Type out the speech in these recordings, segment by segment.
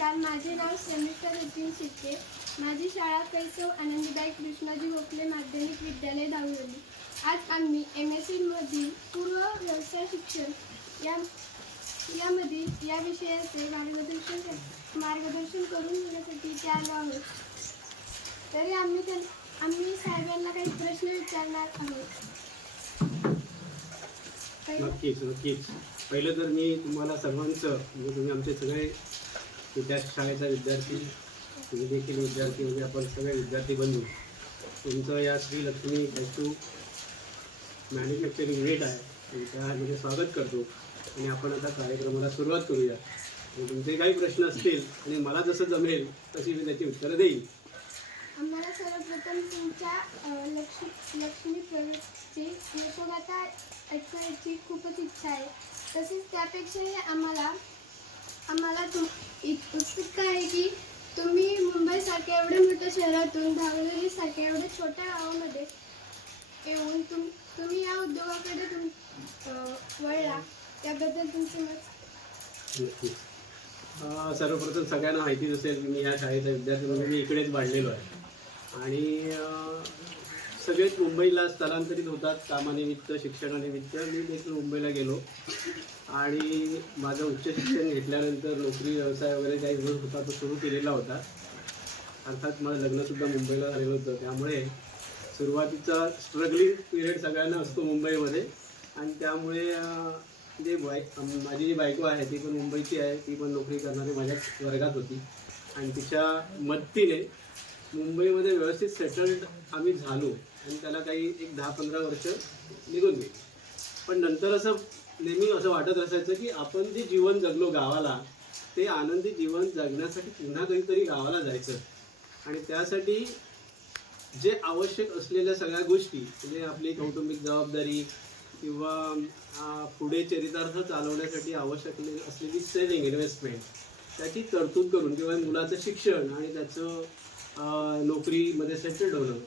नमस्कार, माझे नाव समिता सचिन शिर्के. माझी शाळा कैसव आनंदीबाई कृष्णाजी गोखले माध्यमिक विद्यालय दावली. आज आम्ही MSc मधील पूर्व व्यवसाय शिक्षण यामधील या विषयाचे मार्गदर्शन करून घेण्यासाठी इथे आलो आहोत. तरी आम्ही साहेबांना काही प्रश्न विचारणार आहोत. नक्कीच. पहिलं तर मी तुम्हाला सर्वांचं म्हणजे तुम्ही आमचे सगळे शाळेचा विद्यार्थी, तुम्ही देखील विद्यार्थी म्हणजे आपण सगळे विद्यार्थी बंधू तुमचं या Shri Lakshmi cashew manufacturing unit आहे त्यामध्ये स्वागत करतो. आणि आपण आता कार्यक्रमाला सुरुवात करूया. तुमचे काही प्रश्न असतील आणि मला जसं जमेल तशी मी त्याची उत्तरं देईल. आम्हाला सर्वप्रथम तुमच्या लक्ष्मी प्रोजेक्टची यशोगाथा ऐकण्याची खूपच इच्छा आहे. तसेच त्यापेक्षाही आम्हाला उत्सुकता आहे की तुम्ही मुंबईसारख्या एवढ्या मोठ्या शहरातून धावलेलीसारख्या एवढ्या छोट्या गावामध्ये येऊन तुम्ही या उद्योगाकडे वळला, त्याबद्दल तुमचे मत. सर्वप्रथम सगळ्यांना माहितीच असेल की मी या शाळेचा विद्यार्थी म्हणून मी इकडेच वाढलेलो आहे आणि सगळेच मुंबईला स्थलांतरित होतात कामानिमित्त, शिक्षणानिमित्त. मी देखील मुंबईला गेलो आणि माझं उच्च शिक्षण घेतल्यानंतर नोकरी व्यवसाय वगैरे काही होता तो सुरू केलेला होता. अर्थात माझं लग्नसुद्धा मुंबईला झालेलं होतं. त्यामुळे सुरुवातीचा स्ट्रगलिंग पिरियड सगळ्यांना असतो मुंबईमध्ये. आणि त्यामुळे माझी जी बायको आहे ती पण मुंबईची आहे, ती पण नोकरी करणारी माझ्याच वर्गात होती आणि तिच्या मदतीने मुंबईमध्ये व्यवस्थित सेटल्ड आम्ही झालो आणि त्याला काही एक 10-15 वर्ष निघून गेली. पण नंतर असं नेहमी असं वाटत असायचं की आपण जे जीवन जगलो गावाला ते आनंदी जीवन जगण्यासाठी पुन्हा कधीतरी गावाला जायचं आणि त्यासाठी जे आवश्यक असलेल्या सगळ्या गोष्टी म्हणजे आपली कौटुंबिक जबाबदारी किंवा पुढे चरितार्थ चालवण्यासाठी आवश्यक असलेली सेविंग इन्व्हेस्टमेंट त्याची तरतूद करून किंवा मुलाचं शिक्षण आणि त्याचं नोकरीमध्ये सेटल्ड होणं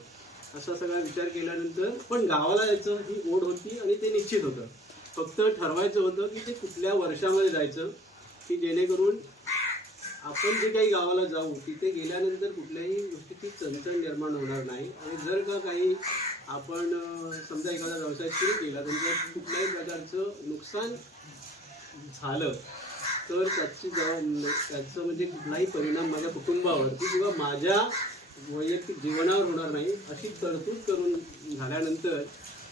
असा सगळा विचार केल्यानंतर पण गावाला जायचं ही ओढ होती आणि ते निश्चित होतं. फक्त ठरवायचं होतं की ते कुठल्या वर्षामध्ये जायचं की जेणेकरून आपण जे काही गावाला जाऊ तिथे गेल्यानंतर कुठल्याही गोष्टीची चणचण निर्माण होणार नाही. आणि जर का काही आपण समजा एखादा व्यवसाय सुरू केला तर जर कुठल्याही प्रकारचं नुकसान झालं तर त्याचं म्हणजे कुठलाही परिणाम माझ्या कुटुंबावरती किंवा माझ्या वैयक्तिक जीवनावर होणार नाही अशी तरतूद करून झाल्यानंतर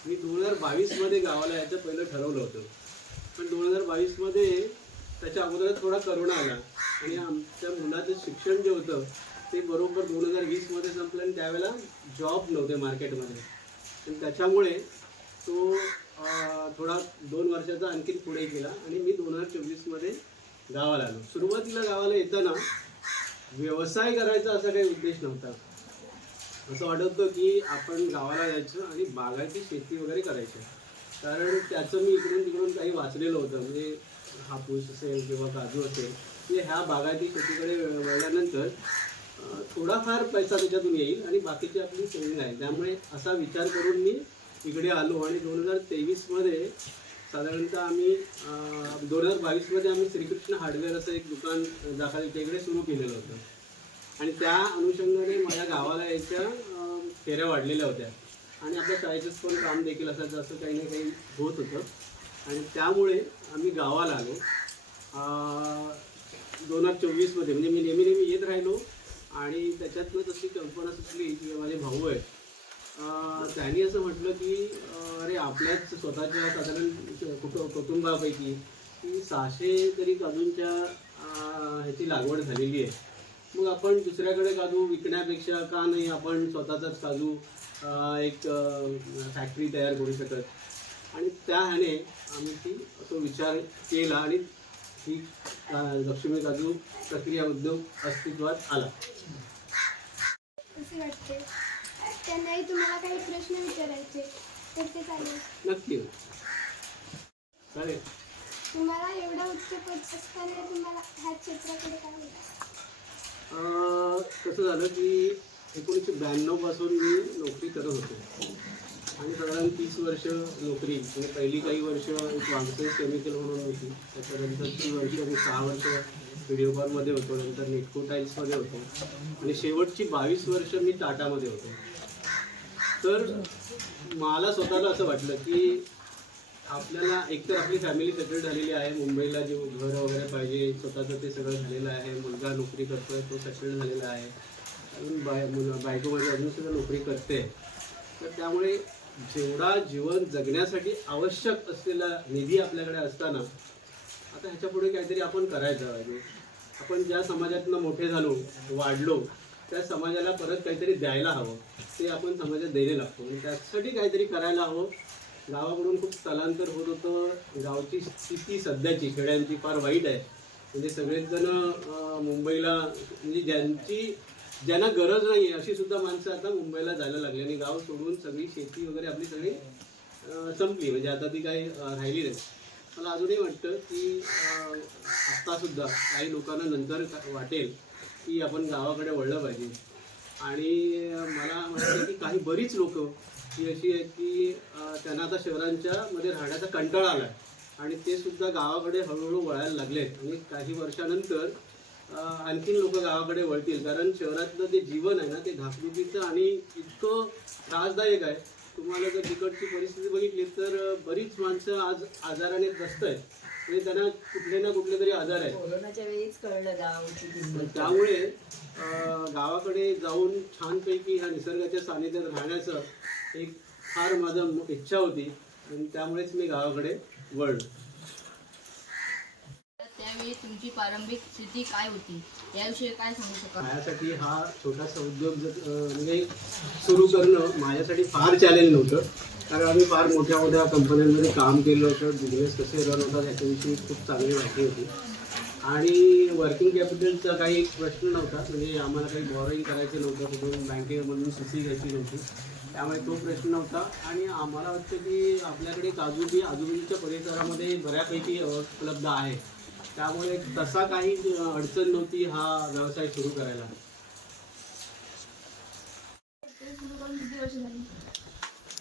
मी 2022मध्ये गावाला यायचं पहिलं ठरवलं होतं. पण 2022मध्ये त्याच्या अगोदरच थोडा करोना आला आणि आमच्या मुलाचं शिक्षण जे होतं ते बरोबर 2020मध्ये संपलं आणि त्यावेळेला जॉब नव्हते मार्केटमध्ये. आणि त्याच्यामुळे तो थोडा 2 वर्षाचा आणखीन पुढे गेला आणि मी 2024मध्ये गावाला आलो. सुरुवातीला गावाला येताना व्यवसाय करायचा असा काही उद्देश नव्हता. असं वाटत होतं की आपण गावाला जायचं आणि बागायती शेती वगैरे करायची. कारण त्याचं मी इकडून तिकडून काही वाचलेलं होतं म्हणजे हापूस असेल किंवा काजू असेल की ह्या बागायती शेतीकडे वळल्यानंतर थोडाफार पैसा त्याच्यातून येईल आणि बाकीची आपली सेविंग आहे. त्यामुळे असा विचार करून मी इकडे आलो आणि 2023मध्ये साधारणतः आम्ही 2022मध्ये आम्ही श्रीकृष्ण हार्डवेअर असं एक दुकान दाखल इकडे सुरू केलेलं होतं. आणि त्या अनुषंगाने माझ्या गावाला यायच्या फेऱ्या वाढलेल्या होत्या आणि आपल्या शाळेचंच पण काम देखील असायचं असं काही ना काही होत होतं. आणि त्यामुळे आम्ही गावाला आलो 2024मध्ये. म्हणजे मी नेहमी येत राहिलो आणि त्याच्यातनं तशी कल्पना सुचली की माझे भाऊ आहेत त्यांनी असं म्हटलं की अरे आपल्याच स्वतःच्या साधारण कुटुंबापैकी की 600 तरी काजूंच्या ह्याची लागवड झालेली आहे. मग आपण दुसऱ्याकडे काजू विकण्यापेक्षा का नाही आपण स्वतःचाच काजू एक फॅक्टरी तयार करू शकत. आणि त्या ह्याने आम्ही तो विचार केला आणि ही लक्ष्मी काजू प्रक्रिया उद्योग अस्तित्वात आला. असे वाटते. त्यांनाही तुम्हाला काही प्रश्न विचारायचे तर ते चालेल? नक्की चालेल. तुम्हाला एवढा उच्च पद असताना तुम्हाला ह्या क्षेत्राकडे काय होतं? कसं झालं की 1992 पासून मी नोकरी करत होतो आणि साधारण 30 वर्ष नोकरी म्हणजे पहिली काही वर्ष एक वांगसे केमिकल म्हणून होती. त्याच्यानंतर 3 वर्ष आणि 6 वर्ष व्हिडिओकॉनमध्ये होतो, नंतर नेटको टाईल्समध्ये होतो आणि शेवटची 22 वर्ष मी टाटामध्ये होतो. तर मला स्वतःला असं वाटलं की आपल्याला एकतर आपली फॅमिली सेटल झालेली आहे, मुंबईला जे घर वगैरे पाहिजे स्वतःचं ते सगळं झालेलं आहे, मुलगा नोकरी करतोय तो सेटल झालेला आहे, अजून बायको माझी अजून सुद्धा नोकरी करते. तर त्यामुळे जेवढा जीवन जगण्यासाठी आवश्यक असलेला निधी आपल्याकडे असताना आता ह्याच्यापुढे काहीतरी आपण करायचं पाहिजे. आपण ज्या समाजातनं मोठे झालो, वाढलो, त्या समाजाला परत काहीतरी द्यायला हवं, ते आपण समाजात द्यायला लागतो आणि त्यासाठी काहीतरी करायला हवं. गावाकडून खूप स्थलांतर होत होतं. गावची स्थिती सध्याची खेड्यांची फार वाईट आहे. म्हणजे सगळेच जण मुंबईला, म्हणजे ज्यांना गरज नाही आहे अशी सुद्धा माणसं आता मुंबईला जायला लागली आणि गाव सोडून सगळी शेती वगैरे आपली सगळी संपली, म्हणजे आता ती काही राहिली नाही. मला अजूनही वाटतं की आत्तासुद्धा काही लोकांना नंतर वाटेल की आपण गावाकडे वळलं पाहिजे. आणि मला वाटतं की काही बरीच लोकं ही अशी आहेत की त्यांना आता शहरांच्या मध्ये राहण्याचा कंटाळा आला आहे आणि ते सुद्धा गावाकडे हळूहळू वळायला लागलेत. आणि काही वर्षानंतर आणखीन लोक गावाकडे वळतील, कारण शहरातलं जे जीवन आहे ना ते धाकधुकीचं आणि इतकं त्रासदायक आहे. तुम्हाला जर तिकडची परिस्थिती बघितली तर बरीच माणसं आज आजाराने ग्रस्त आहेत, म्हणजे त्यांना कुठले ना कुठले तरी आजार आहेत. कोरोनाच्या वेळीच कळलं गावची. त्यामुळे गावाकडे जाऊन छानपैकी ह्या निसर्गाच्या सानिध्यात राहण्याचं एक फार माझं इच्छा होती आणि त्यामुळेच मी गावाकडे वळलो. त्यावेळी तुमची प्रारंभिक स्थिती काय होती याविषयी काय सांगू शकाल? माझ्यासाठी हा छोटासा उद्योग म्हणजे सुरू करणं माझ्यासाठी फार चॅलेंज नव्हतं, कारण आम्ही फार मोठ्या मोठ्या कंपन्यांमध्ये काम केलं होतं. बिझनेस कसे रन होतात ह्याच्याविषयी खूप चांगली माहिती होती आणि वर्किंग कॅपिटलचा काही प्रश्न नव्हता. म्हणजे आम्हाला काही बॉरोईंग करायचं नव्हतं, कुठून बँकेमधून CC घ्यायची नव्हती, त्यामुळे तो प्रश्न नव्हता. आणि आम्हाला वाटतं की आपल्याकडे काजू बी आजूबाजूच्या परिसरामध्ये बऱ्यापैकी उपलब्ध आहे, त्यामुळे तसा काही अडचण नव्हती हा व्यवसाय सुरू करायला.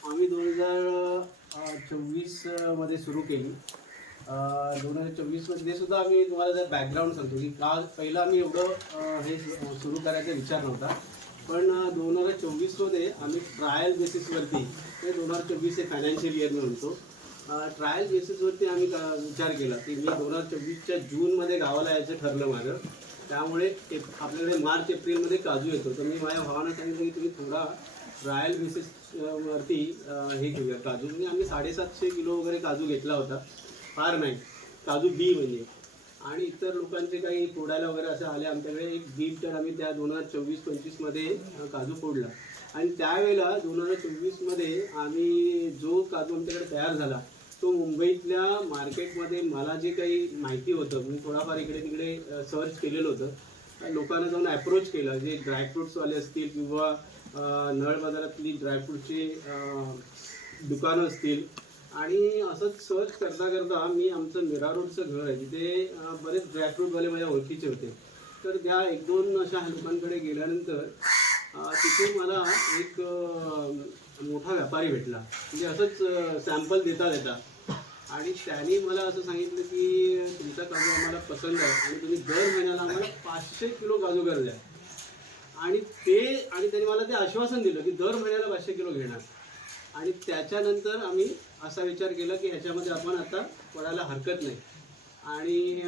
आम्ही 2024 मध्ये सुरू केली. 2024 मध्ये सुद्धा आम्ही तुम्हाला जर बॅकग्राऊंड सांगतो की का पहिलं आम्ही एवढं हे सुरू करायचा विचार नव्हता, पण 2024 मध्ये आम्ही ट्रायल बेसिसवरती, ते 2024 हे फायनान्शियल इयर मी म्हणतो, ट्रायल बेसिसवरती आम्ही विचार केला की मी 2024च्या जूनमध्ये गावाला यायचं ठरलं माझं. त्यामुळे आपल्याकडे मार्च एप्रिलमध्ये काजू येतो, तर मी माझ्या भावानं सांगितलं की तुम्ही थोडा ट्रायल बेसिसवरती हे घेऊया काजू. म्हणजे आम्ही 750 किलो वगैरे काजू घेतला होता, फार नाही, काजू बी म्हणजे. आणि इतर लोकांचे काही फोडायला वगैरे असं आले आमच्याकडे, एक 1.5 टन आम्ही त्या 2024-25 मध्ये काजू फोडला. आणि त्यावेळेला 2024 मध्ये आम्ही जो काजू आमच्याकडे तयार झाला तो मुंबईतल्या मार्केटमध्ये मला जे काही माहिती होतं, मी थोडाफार इकडे तिकडे सर्च केलेलं होतं, लोकांना जाऊन अप्रोच केलं, जे ड्रायफ्रुट्सवाले असतील किंवा नळ बाजारातली ड्रायफ्रूटची दुकानं असतील. आणि असंच सर्च करता करता मी आमचं मीरा रोडचं घर आहे तिथे बरेच ड्रायफ्रूटवाले माझ्या ओळखीचे होते, तर त्या 1-2 अशा लोकांकडे गेल्यानंतर तिथे मला एक मोठा व्यापारी भेटला, म्हणजे असंच सॅम्पल देता आणि त्याने मला असं सांगितलं की तुमचा काजू आम्हाला पसंत आहे आणि तुम्ही दर महिन्याला आम्हाला 500 किलो काजू गरज आहे. आणि त्याने मला ते आश्वासन दिलं की दर महिन्याला 500 किलो घेणार. आणि त्याच्यानंतर आम्ही असा विचार केला की ह्याच्यामध्ये आपण आता पडायला हरकत नाही. आणि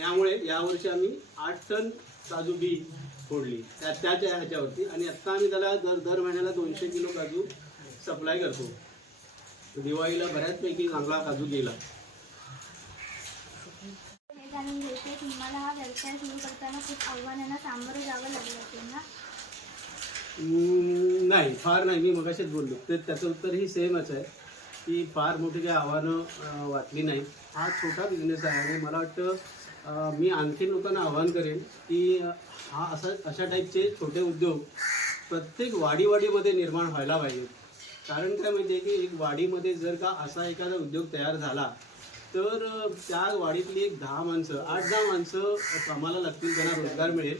यामुळे यावर्षी आम्ही 8 टन काजू बी फोडली त्याच्या ह्याच्यावरती. आणि आत्ता आम्ही त्याला दर महिन्याला 200 किलो काजू सप्लाय करतो. दिवाळीला बऱ्याचपैकी चांगला काजू गेला. हे जाणून घ्यायचं तुम्हाला हा व्यवसाय सुरू करताना खूप आव्हानांना सामोरं जावं लागलं असेल ना? नाही, फार नाही. मी मगाशीच बोललो तर त्याचं उत्तर ही सेमच आहे की फार मोठी काही आव्हानं वाटली नाही. हा छोटा बिझनेस आहे आणि मला वाटतं मी आणखी लोकांना आव्हान करेन की हा अशा टाईपचे छोटे उद्योग प्रत्येक वाडीमध्ये निर्माण व्हायला पाहिजे. कारण काय माहिती आहे की एक वाडीमध्ये जर का असा एखादा उद्योग तयार झाला तर त्या वाडीतली एक 8-10 माणसं कामाला लागतील, त्यांना रोजगार मिळेल.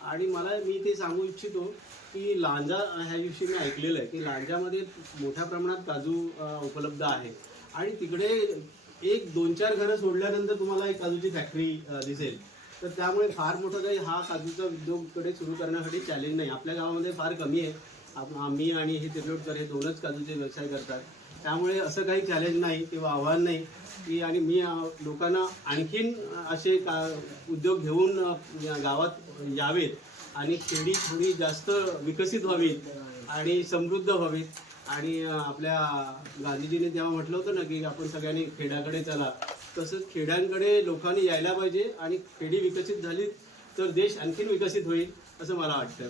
आणि मी ते सांगू इच्छितो की लांजा ह्याविषयी मी ऐकलेलं आहे की लांजामध्ये मोठ्या प्रमाणात काजू उपलब्ध आहे आणि तिकडे 1-2-4 घरं सोडल्यानंतर तुम्हाला एक काजूची फॅक्टरी दिसेल. तर त्यामुळे फार मोठं काही हा काजूचा उद्योगकडे सुरू करण्यासाठी चॅलेंज नाही. आपल्या गावामध्ये फार कमी आहे. आम्ही आणि हे तिरलोटकर हे दोनच काजूचे व्यवसाय करतात. त्यामुळे असं काही चॅलेंज नाही किंवा आव्हान नाही की आणि मी लोकांना आणखीन असे उद्योग घेऊन गावात यावेत आणि खेडी थोडी जास्त विकसित व्हावीत आणि समृद्ध व्हावीत. आणि आपल्या गांधीजीने तेव्हा म्हटलं होतं ना की आपण सगळ्यांनी खेड्याकडे चला, तसंच खेड्यांकडे लोकांनी यायला पाहिजे आणि खेडी विकसित झाली तर देश आणखीन विकसित होईल असं मला वाटतं.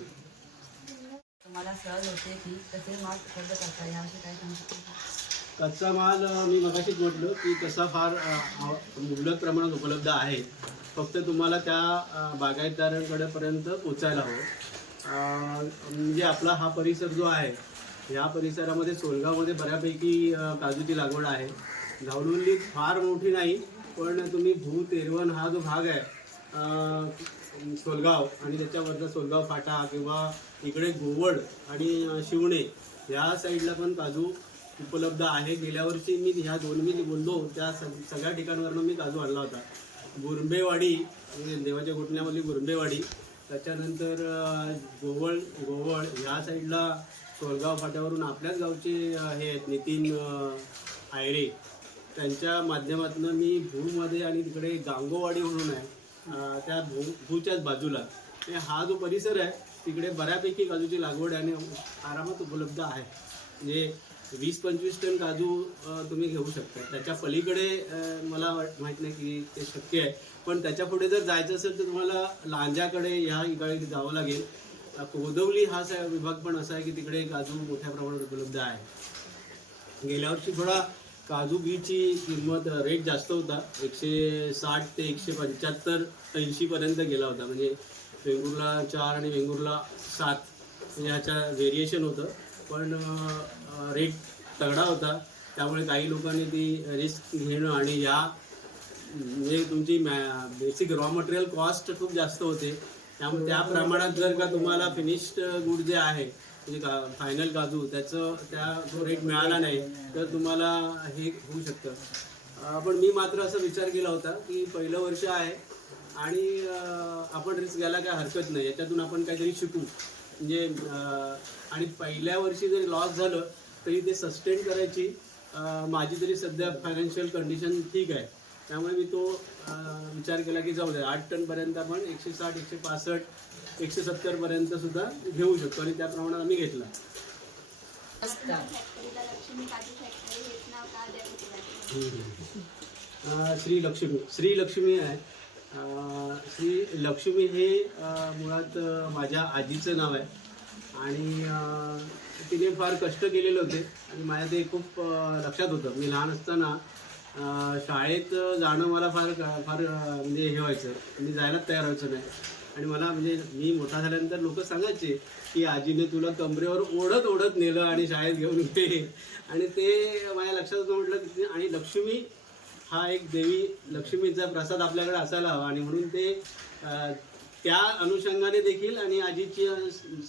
तुम्हाला सहज होते की कसे माल खरेदी करता याविषयी काय सांगू शकता? कच्चा माल मी मगाशीच म्हटलं की कसा फार मुबलक प्रमाणात उपलब्ध आहे. फक्त तुम्हाला त्या बागायतदारांकडेपर्यंत पोचायला हवं. म्हणजे आपला हा परिसर जो आहे या परिसरामध्ये सोलगावमध्ये बऱ्यापैकी काजूची लागवड आहे. धावडुल्ली फार मोठी नाही, पण तुम्ही तेरवण हा जो भाग आहे सोलगाव आणि त्याच्यावरचा सोलगाव फाटा किंवा इकडे गोवड आणि शिवणे या साईडला पण काजू उपलब्ध आहे. गेल्या वर्षी मी ह्या दोन मी बोललो त्या सगळ्या ठिकाणावरून मी काजू आणला होता. गुरंबेवाडी देवाच्या घोटण्यामधली गुरंबेवाडी, त्याच्यानंतर गोवळ ह्या साईडला सोलगाव फाट्यावरून आपल्याच गावचे हे आहेत नितीन आयरे, त्यांच्या माध्यमातून मी भूमध्ये आणि तिकडे गांगोवाडी म्हणून आहे त्या भूच्याच बाजूला हा जो परिसर आहे तिकडे बऱ्यापैकी काजूची लागवड आणि आरामात उपलब्ध आहे. म्हणजे 20-25 टन काजू तुम्ही घेऊ शकता. त्याच्या पलीकडे मला माहीत नाही की ते शक्य आहे, पण त्याच्या पुढे जर जायचं असेल तर तुम्हाला लांजाकडे ह्या इकडे जावं लागेल. कोदवली हा विभाग पण असा आहे की तिकडे काजू मोठ्या प्रमाणात उपलब्ध आहे. गेल्या वर्षी थोडा काजू बीची किंमत रेट जास्त होता. 160 ते 175, 80 पर्यंत गेला होता. म्हणजे वेंगुर्ला 4 आणि वेंगुर्ला 7 म्हणजे ह्याच्या व्हेरिएशन होतं, पण रेट तगडा होता. त्यामुळे काही लोकांनी ती रिस्क घेणं आणि या म्हणजे तुमची बेसिक रॉ मटेरियल कॉस्ट खूप जास्त होते. त्यामुळे त्या प्रमाणात जर का तुम्हाला फिनिश्ड गुड जे आहे म्हणजे फायनल काजू त्या जो रेट मिळाला नाही तर तुम्हाला हे होऊ शकतं. पण मी मात्र असा विचार केला होता की पहिलं वर्ष आहे आणि आपण रिस्क घ्यायला काय हरकत नाही. याच्यातून आपण काहीतरी शिकू. म्हणजे आणि पहिल्या वर्षी जरी लॉस झालं तरी ते सस्टेन करायची माझी तरी सध्या फायनान्शियल कंडिशन ठीक आहे. त्यामुळे मी तो विचार केला की जाऊ दे 8 टनपर्यंत आपण 160, 165, 170 पर्यंत सुद्धा घेऊ शकतो आणि त्या प्रमाणात आम्ही घेतला. फॅक्टरीला लक्ष्मी काजू फॅक्टरी हेच नाव का द्यावं? श्री लक्ष्मी आहे. श्री लक्ष्मी हे मुळात माझ्या आजीचं नाव आहे आणि तिने फार कष्ट केलेले होते आणि माझ्या ते खूप लक्षात होतं. मी लहान असताना शाळेत जाणं मला फार म्हणजे हे व्हायचं, मी जायलाच तयार व्हायचं नाही. आणि मला म्हणजे मी मोठा झाल्यानंतर लोक सांगायचे की आजीने तुला कमरेवर ओढत ओढत नेलं आणि शाळेत घेऊन गेले आणि ते माझ्या लक्षात होतं. म्हटलं आणि लक्ष्मी हा एक देवी लक्ष्मीचा प्रसाद आपल्याकडे असायला हवा आणि म्हणून ते त्या अनुषंगाने देखील आणि आजीची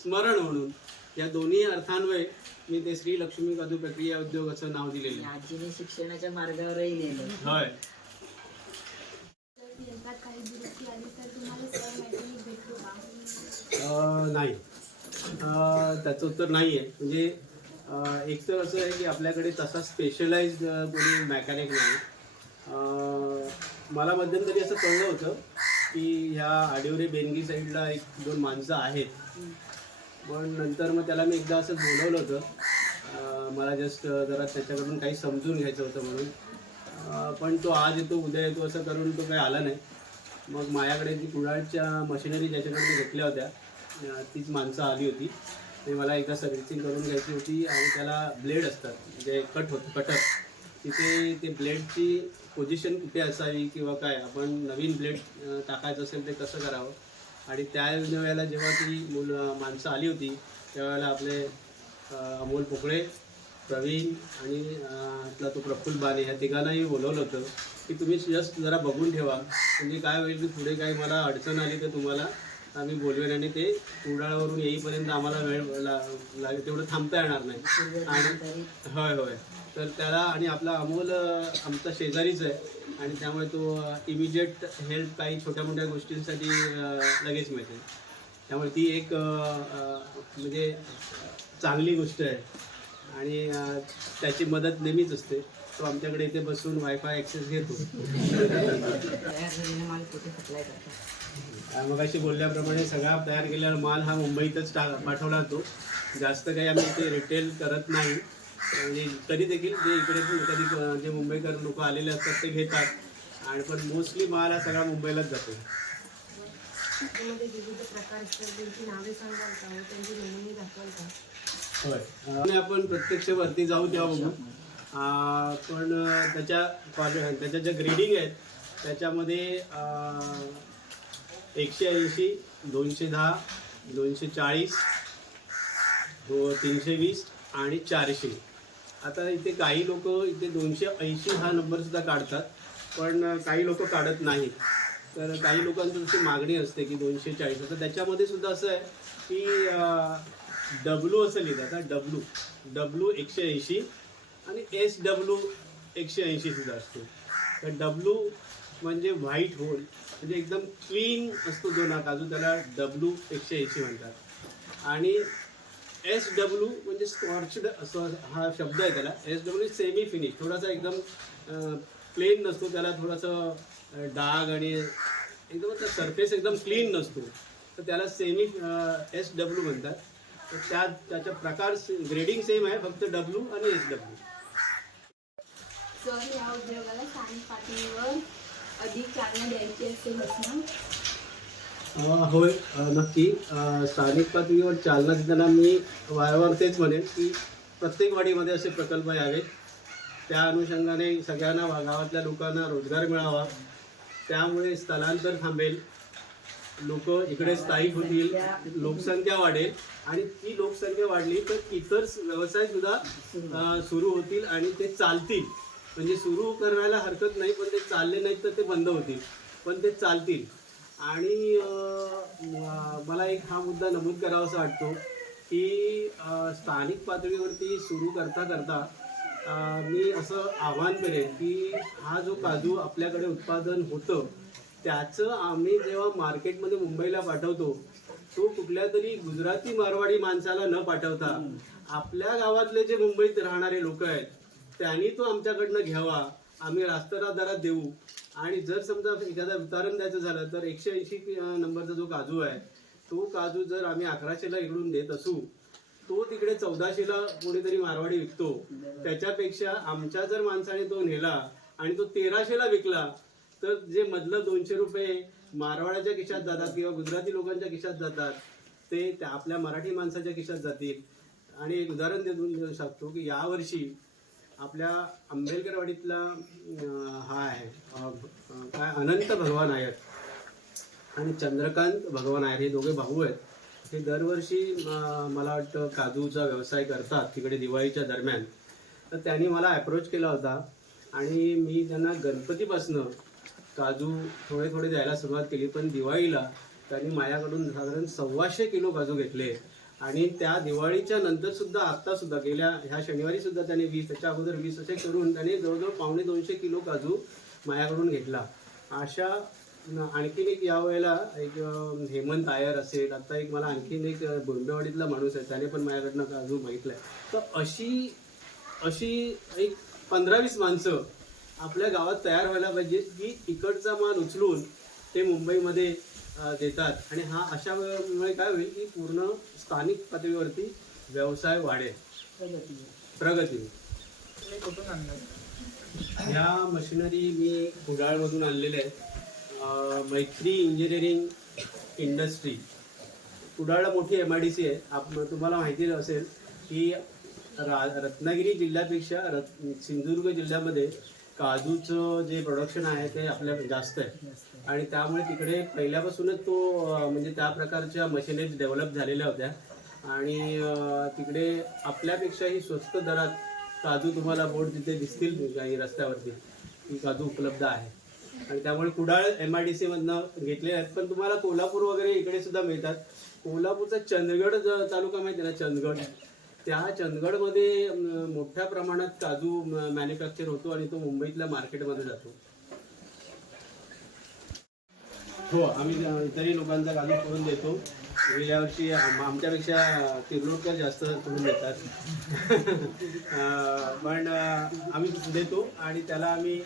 स्मरण म्हणून या दोन्ही अर्थान्वये मी ते श्री लक्ष्मी काजू प्रक्रिया उद्योग असं नाव दिलेलं आहे. आजीने शिक्षणाच्या मार्गावरही नेलं. होय. यंत्रात काही दुरुस्ती आली तर तुम्हाला सर्व मेकॅनिक भेटतो का? नाही, त्याचं उत्तर नाही आहे. म्हणजे एक तर असं आहे की आपल्याकडे तसा स्पेशलाइज्ड कोणी मेकॅनिक नाही. मला मध्यंतरी असं कळलं होतं की ह्या आडिवरे बेनगी साईडला 1-2 माणसं आहेत, पण नंतर मग त्याला मी एकदा असं बोलवलं होतं. मला जस्ट जरा त्याच्याकडून काही समजून घ्यायचं होतं म्हणून, पण तो आज येतो उद्या येतो असं करून तो काही आला नाही. मग माझ्याकडे जी कुडाळच्या मशिनरी ज्याच्याकडे घेतल्या होत्या तीच माणसं आली होती. ते मला एकदा सर्व्हिसिंग करून घ्यायची होती आणि त्याला ब्लेड असतात जे कटर तिथे ते ब्लेडची पोझिशन कुठे असावी किंवा काय आपण नवीन ब्लेड टाकायचं असेल ते कसं करावं. आणि त्या वेळेला जेव्हा ती माणसं आली होती त्यावेळेला आपले अमोल पोकळे, प्रवीण आणि आपला तो प्रफुल्ल बाने ह्या तिघांनाही बोलवलं होतं की तुम्ही जस्ट जरा बघून ठेवा, म्हणजे काय होईल की पुढे काही मला अडचण आली तर तुम्हाला आम्ही बोलवेन आणि ते कुडाळवरून येईपर्यंत आम्हाला वेळ लागेल तेवढं थांबता येणार नाही. आणि होय तर त्याला आणि आपला अमोल आमचा शेजारीच आहे आणि त्यामुळे तो इमिजिएट हेल्प काही छोट्या मोठ्या गोष्टींसाठी लगेच मिळते. त्यामुळे ती एक म्हणजे चांगली गोष्ट आहे आणि त्याची मदत नेहमीच असते. तो आमच्याकडे इथे बसून वायफाय ॲक्सेस घेतो. मगाशी बोलल्याप्रमाणे सगळा तयार केलेला माल हा मुंबईतच पाठवला जातो. जास्त काही आम्ही इथे रिटेल करत नाही. म्हणजे तरी देखील जे इकडे कधी जे मुंबईकर लोक आलेले असतात ते घेतात आणि पण मोस्टली माल हा सगळा मुंबईलाच जातो. होय, आपण प्रत्यक्ष वरती जाऊ तेव्हा बघू. पण त्याच्या ज्या ग्रेडिंग आहेत त्याच्यामध्ये 180, 210, 240, 320 आणि 400. आता इथे काही लोक इथे 280 हा नंबरसुद्धा काढतात, पण काही लोक काढत नाहीत. तर काही लोकांची जशी मागणी असते की 240. तर त्याच्यामध्ये सुद्धा असं आहे की डब्ल्यू असं लिहिलं. आता डब्ल्यू 180 आणि SW 180 सुद्धा असतो. तर डब्ल्यू म्हणजे व्हाईट होल, म्हणजे एकदम क्लीन असतो जो ना काजू, त्याला डब्ल्यू 180 म्हणतात. आणि SW म्हणजे स्कॉर्चड असं हा शब्द आहे त्याला. SW सेमी फिनिश, थोडासा एकदम प्लेन नसतो, त्याला थोडंसं डाग आणि एकदम सरफेस एकदम क्लीन नसतो, तर त्याला सेमी SW म्हणतात. तर त्याच्या प्रकार ग्रेडिंग सेम आहे, फक्त डब्ल्यू आणि SW. सर, या उद्योगाला स्थानिक पातळीवर अधिक चालना द्यायची असेल ना? होय, नक्की. स्थानिक पातळीवर चालना देताना मी वारंवार तेच म्हणेन की प्रत्येक वाडीमध्ये असे प्रकल्प यावेत. त्या अनुषंगाने सगळ्यांना गावातल्या लोकांना रोजगार मिळावा. त्यामुळे स्थलांतर थांबेल, लोक इकडे स्थायिक होतील, लोकसंख्या वाढेल आणि ती लोकसंख्या वाढली तर इतर व्यवसायसुद्धा सुरू होतील आणि ते चालतील. म्हणजे सुरू करायला हरकत नाही, पण ते चालले नाहीत तर ते बंद होतील, पण ते चालतील. आणि मला एक हा मुद्दा नमूद करावासा वाटतो की स्थानिक पातळीवरती सुरू करता मी असं आवाहन करेन की हा जो काजू आपल्याकडे उत्पादन होतं त्याचं आम्ही जेव्हा मार्केटमध्ये मुंबईला पाठवतो, तो कुठल्या तरी गुजराती मारवाडी माणसाला न पाठवता आपल्या गावातले जे मुंबईत राहणारे लोक आहेत त्यांनी तो आमच्याकडनं घ्यावा. आम्ही रास्ता दरात देऊ. आणि जर समजा एखादा उदाहरण द्यायचं झालं तर 180 नंबरचा जो काजू आहे, तो काजू जर आम्ही 1100ला इकडून देत असू, तो तिकडे 1400ला कोणीतरी मारवाडी विकतो. त्याच्यापेक्षा आमच्या जर माणसाने तो नेला आणि तो 1300ला विकला तर जे मधलं 200 रुपये मारवाड्याच्या खिशात जातात किंवा गुजराती लोकांच्या खिशात जातात ते त्या आपल्या मराठी माणसाच्या खिशात जातील. आणि एक उदाहरण देऊ शकतो की यावर्षी आपल्या आंबेडकरवाडीतला हा आहे काय अनंत भगवान आहेत आणि चंद्रकांत भगवान आहेत, हे दोघे भाऊ आहेत. हे दरवर्षी मला वाटतं काजूचा व्यवसाय करतात तिकडे दिवाळीच्या दरम्यान. तर त्यांनी मला अप्रोच केला होता आणि मी त्यांना गणपतीपासनं काजू थोडे थोडे द्यायला सुरुवात केली. पण दिवाळीला त्यांनी माझ्याकडून साधारण 125 किलो काजू घेतले आणि त्या दिवाळीच्या नंतरसुद्धा आत्तासुद्धा गेल्या ह्या शनिवारीसुद्धा त्यांनी 20, त्याच्या अगोदर 20 असे करून त्यांनी जवळजवळ 250 किलो काजू माझ्याकडून घेतला. अशा आणखीन एक यावेळेला एक हेमंत आयर असेल, आता एक मला आणखीन एक बोंबेवाडीतला माणूस आहे त्याने पण माझ्याकडनं काजू मागितला आहे. तर अशी एक 15-20 माणसं आपल्या गावात तयार व्हायला पाहिजे की इकडचा माल उचलून ते मुंबईमध्ये देतात. आणि हा अशामुळे काय होईल की पूर्ण स्थानिक पातळीवरती व्यवसाय वाढेल, प्रगती. ह्या मशिनरी मी कुडाळमधून आणलेल्या आहेत. मैत्री इंजिनिअरिंग इंडस्ट्री, कुडाळला मोठी MIDC आहे. तुम्हाला माहिती असेल की रत्नागिरी जिल्ह्यापेक्षा सिंधुदुर्ग जिल्ह्यामध्ये काजूचं जे प्रोडक्शन आहे ते आपल्या जास्त आहे आणि त्यामुळे तिकडे पहिल्यापासूनच तो म्हणजे त्या प्रकारच्या मशिनरीज डेव्हलप झालेल्या होत्या आणि तिकडे आपल्यापेक्षाही स्वस्त दरात काजू तुम्हाला बोर्ड तिथे दिसतील काही रस्त्यावरती की काजू उपलब्ध आहे. आणि त्यामुळे कुडाळ MIDC मधनं घेतले आहेत. पण तुम्हाला कोल्हापूर वगैरे इकडे सुद्धा मिळतात. कोल्हापूरचा चंदगड तालुका माहिती आहे ना, चंदगड, त्या चंदगडमध्ये मोठ्या प्रमाणात काजू मॅन्युफॅक्चर होतो आणि तो मुंबईतल्या मार्केटमध्ये जातो. हो, आम्ही इतरही लोकांचा काजू फोडून देतो. गेल्या वर्षी आमच्यापेक्षा तिरलोटकर जास्त फोडून देतात. पण आम्ही देतो आणि त्याला आम्ही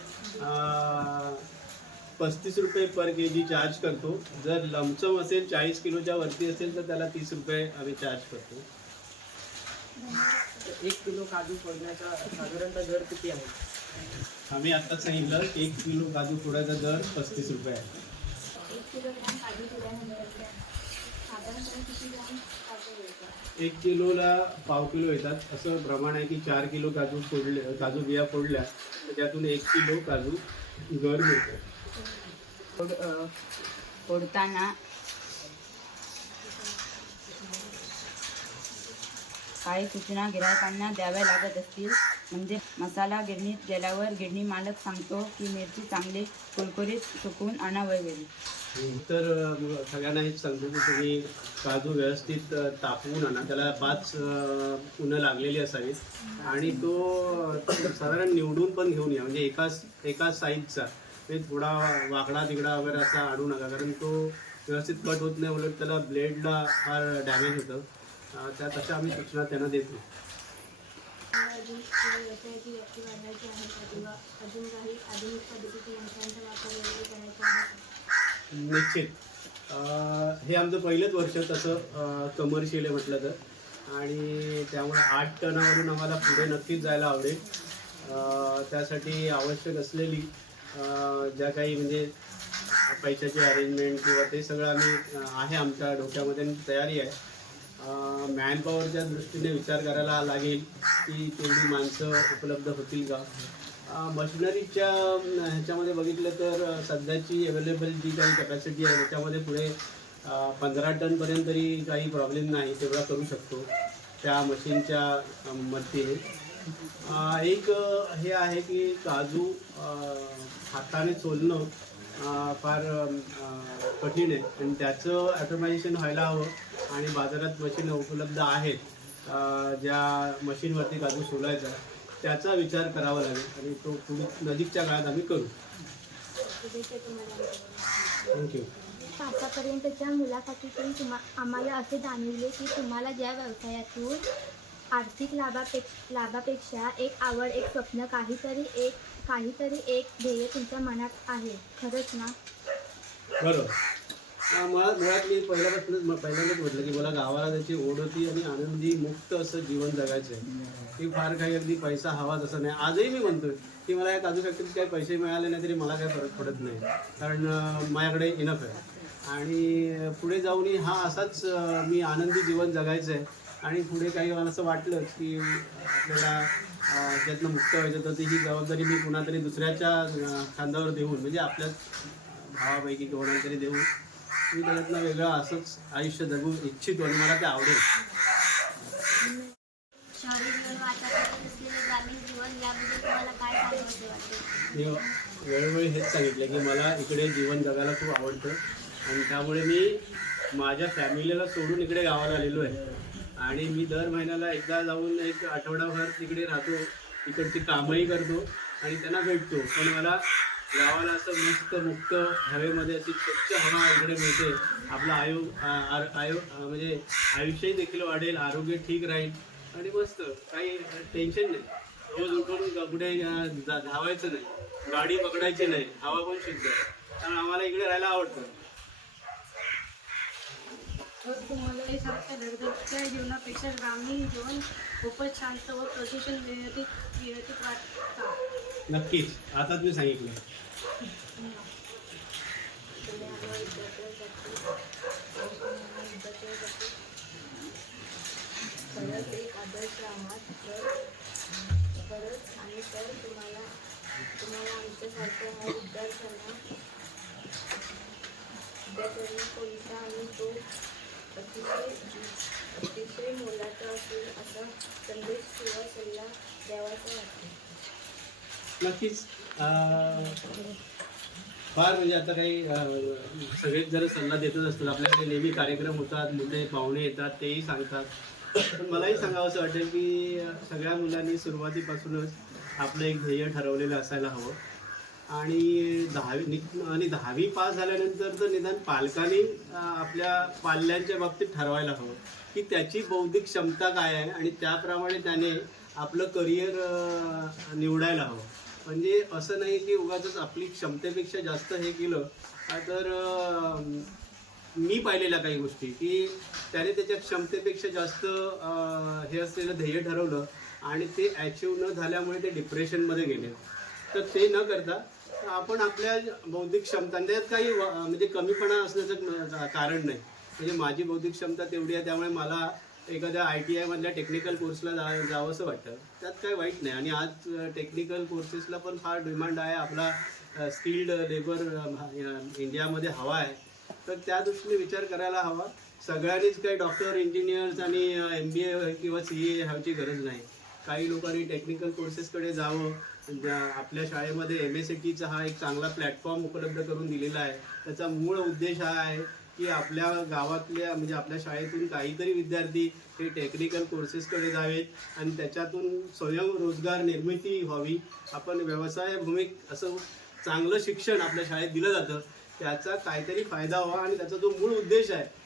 35 रुपये पर के जी चार्ज करतो. जर लमसम असेल 40 किलोच्या वरती असेल तर त्याला 30 रुपये आम्ही चार्ज करतो. 1 किलो काजू फोडण्याचा साधारणतः दर किती आहे? आम्ही आत्ताच सांगितलं 1 किलो काजू फोडायचा दर 35 रुपये आहे. 1 किलोग्राम काजू केल्यानंतर साधारणपणे किती ग्राम काजू येतात? 1 किलोला पाव किलो येतात. असं प्रमाण आहे की 4 किलो काजू बिया फोडल्या तर त्यातून 1 किलो काजू गर मिळतो. फोडताना काही सूचना गिरायकांना द्याव्या लागत असतील. म्हणजे मसाला गिरणीत गेल्यावर गिरणी मालक सांगतो की मिरची चांगली कुरकुरीत सुकवून आणा वगैरे. तर सगळ्यांना हेच सांगतो की तुम्ही काजू व्यवस्थित तापवून आणा. त्याला 5 उन्हं लागलेली असावीत आणि तो साधारण निवडून पण घेऊन या. म्हणजे एकाच साईजचा, ते थोडा वाकडा तिकडा वगैरे असा आणू नका, कारण तो व्यवस्थित कट होत नाही. उलट त्याला ब्लेडला फार डॅमेज होतं. त्या तशा आम्ही सूचना त्यांना देतो. व्यवसायाची व्याप्ती वाढवायची आहे का किंवा अजून काही आधुनिक पद्धतीच्या यंत्रांचा वापर वगैरे करायचा आहे का? निश्चित हे आमचं पहिलंच वर्ष तसं कमर्शियल आहे म्हटलं तर, आणि त्यामुळे 8 टनावरून आम्हाला पुढे नक्कीच जायला आवडेल. त्यासाठी आवश्यक असलेली ज्या काही म्हणजे पैशाची अरेंजमेंट किंवा ते सगळं आम्ही आहे आमच्या डोक्यामध्ये तयारी आहे. मॅनपॉवरच्या दृष्टीने विचार करायला लागेल की तेवढी माणसं उपलब्ध होतील का. मशिनरीच्या ह्याच्यामध्ये बघितलं तर सध्याची अवेलेबल जी काही कॅपॅसिटी आहे त्याच्यामध्ये पुढे 15 टनपर्यंत तरी काही प्रॉब्लेम नाही, तेवढा करू शकतो त्या मशीनच्या मदतीने. एक हे आहे की काजू हाताने सोलणं फार कठीण आहे आणि त्याचं ॲटोमायझेशन व्हायला हवं. आणि बाजारात मशीन उपलब्ध आहेत ज्या मशीनवरती काजू सोलायचा, त्याचा विचार करावा लागेल आणि तो पुढे नजीकच्या काळात आम्ही करू. थँक्यू. आतापर्यंतच्या मुलाखतीतून आम्हाला असे जाणवले की तुम्हाला ज्या व्यवसायातून आर्थिक लाभापेक्षा एक आवड, एक स्वप्न, काहीतरी एक ध्येय तुमच्या मनात आहे. खरंच ना? बरोबर. मला मुळात मी पहिल्यांदाच म्हटलं की मला गावाला त्याची ओढ होती आणि आनंदी मुक्त असं जीवन जगायचं आहे. की फार काही अगदी पैसा हवाच असं नाही. आजही मी म्हणतोय की मला या काजू फॅक्टरीत काही पैसे मिळाले नाही तरी मला काही फरक पडत नाही, कारण माझ्याकडे इनफ आहे. आणि पुढे जाऊनही हा असाच मी आनंदी जीवन जगायचं आहे. आणि पुढे काही मला असं वाटलं की आपल्याला त्यातनं मुक्त व्हायचं तर ही जबाबदारी मी पुन्हा तरी दुसऱ्याच्या खांद्यावर देऊन, म्हणजे आपल्याच भावापैकी कोणाला तरी देऊन मी त्याच्यातनं वेगळं असंच आयुष्य जगू इच्छितो आणि मला ते आवडेल. शहरी जीवन वातावरण असलेले ग्रामीण जीवन याबद्दल तुम्हाला काय सांगायचे वाटते? मी वेळोवेळी हेच सांगितलं की मला इकडे जीवन जगायला खूप आवडतं आणि त्यामुळे मी माझ्या फॅमिलीला सोडून इकडे गावाला आलेलो आहे. आणि मी दर महिन्याला एकदा जाऊन एक आठवडाभर तिकडे राहतो, इकडची कामंही करतो आणि त्यांना भेटतो. पण मला गावाला असं मस्त मुक्त हवेमध्ये अशी स्वच्छ हवा इकडे मिळते. आपलं म्हणजे आयुष्यही देखील वाढेल, आरोग्य ठीक राहील आणि मस्त काही टेन्शन नाही. रोज उठून कुठे धावायचं नाही, गाडी पकडायची नाही, हवा पण शुद्ध आहे. त्यामुळे आम्हाला इकडे राहायला आवडतं. तुम्हाला हे सांगता दगदगच्या जीवनापेक्षा ग्रामीण जीवन खूपच शांत व प्रदूषण विरहित वाटतं. नक्कीच, आता तुम्ही सांगितलं. खरंच एक आदर्श आहात. खरंच आणि तर तुम्हाला आमच्यासारख्या विद्यार्थ्यांना कोणता आणि तो अतिशय मोलाचा असेल असा संदेश किंवा सल्ला द्यावाचा वाटतो. नक्कीच. फार म्हणजे आता काही सगळेच जर सल्ला देतच असतात. आपल्याकडे नेहमी कार्यक्रम होतात, मोठे पाहुणे येतात, तेही सांगतात. पण मलाही सांगावं असं वाटेल की सगळ्या मुलांनी सुरुवातीपासूनच आपलं एक ध्येय ठरवलेलं असायला हवं. आणि दहावी पास झाल्यानंतर तर निदान पालकांनी आपल्या पाल्यांच्या बाबतीत ठरवायला हवं की त्याची बौद्धिक क्षमता काय आहे आणि त्याप्रमाणे त्याने आपलं करिअर निवडायला हवं. म्हणजे असं नाही की उगाचच आपली क्षमतेपेक्षा जास्त हे केलं तर मी पाहिलेल्या काही गोष्टी की त्याने त्याच्या क्षमतेपेक्षा जास्त हे असलेलं ध्येय ठरवलं आणि ते ॲचिव्ह न झाल्यामुळे ते डिप्रेशनमध्ये गेले. तर ते न करता आपण आपल्या बौद्धिक क्षमता त्यात काही म्हणजे कमीपणा असण्याचं कारण नाही. म्हणजे माझी बौद्धिक क्षमता तेवढी आहे त्यामुळे मला एखाद्या ITI मधल्या टेक्निकल कोर्सला जावंसं वाटतं. त्यात काही वाईट नाही. आणि आज टेक्निकल कोर्सेसला पण फार डिमांड आहे. आपला स्किल्ड लेबर इंडियामध्ये हवा आहे. तर त्या दृष्टीने विचार करायला हवा. सगळ्यांनीच काही डॉक्टर, इंजिनियर्स आणि MBA किंवा CA ह्याची गरज नाही. काही लोकांनी टेक्निकल कोर्सेसकडे जावं. आपल्या शाळेमध्ये MSCTचा हा एक चांगला प्लॅटफॉर्म उपलब्ध करून दिलेला आहे. त्याचा मूळ उद्देश हा आहे की आपल्या गावातल्या म्हणजे आपल्या शाळेतून काहीतरी विद्यार्थी हे टेक्निकल कोर्सेसकडे जावेत आणि त्याच्यातून स्वयंरोजगार निर्मिती व्हावी. आपण व्यवसायभूमिक असं चांगलं शिक्षण आपल्या शाळेत दिलं जातं त्याचा काहीतरी फायदा व्हावा. आणि त्याचा जो मूळ उद्देश आहे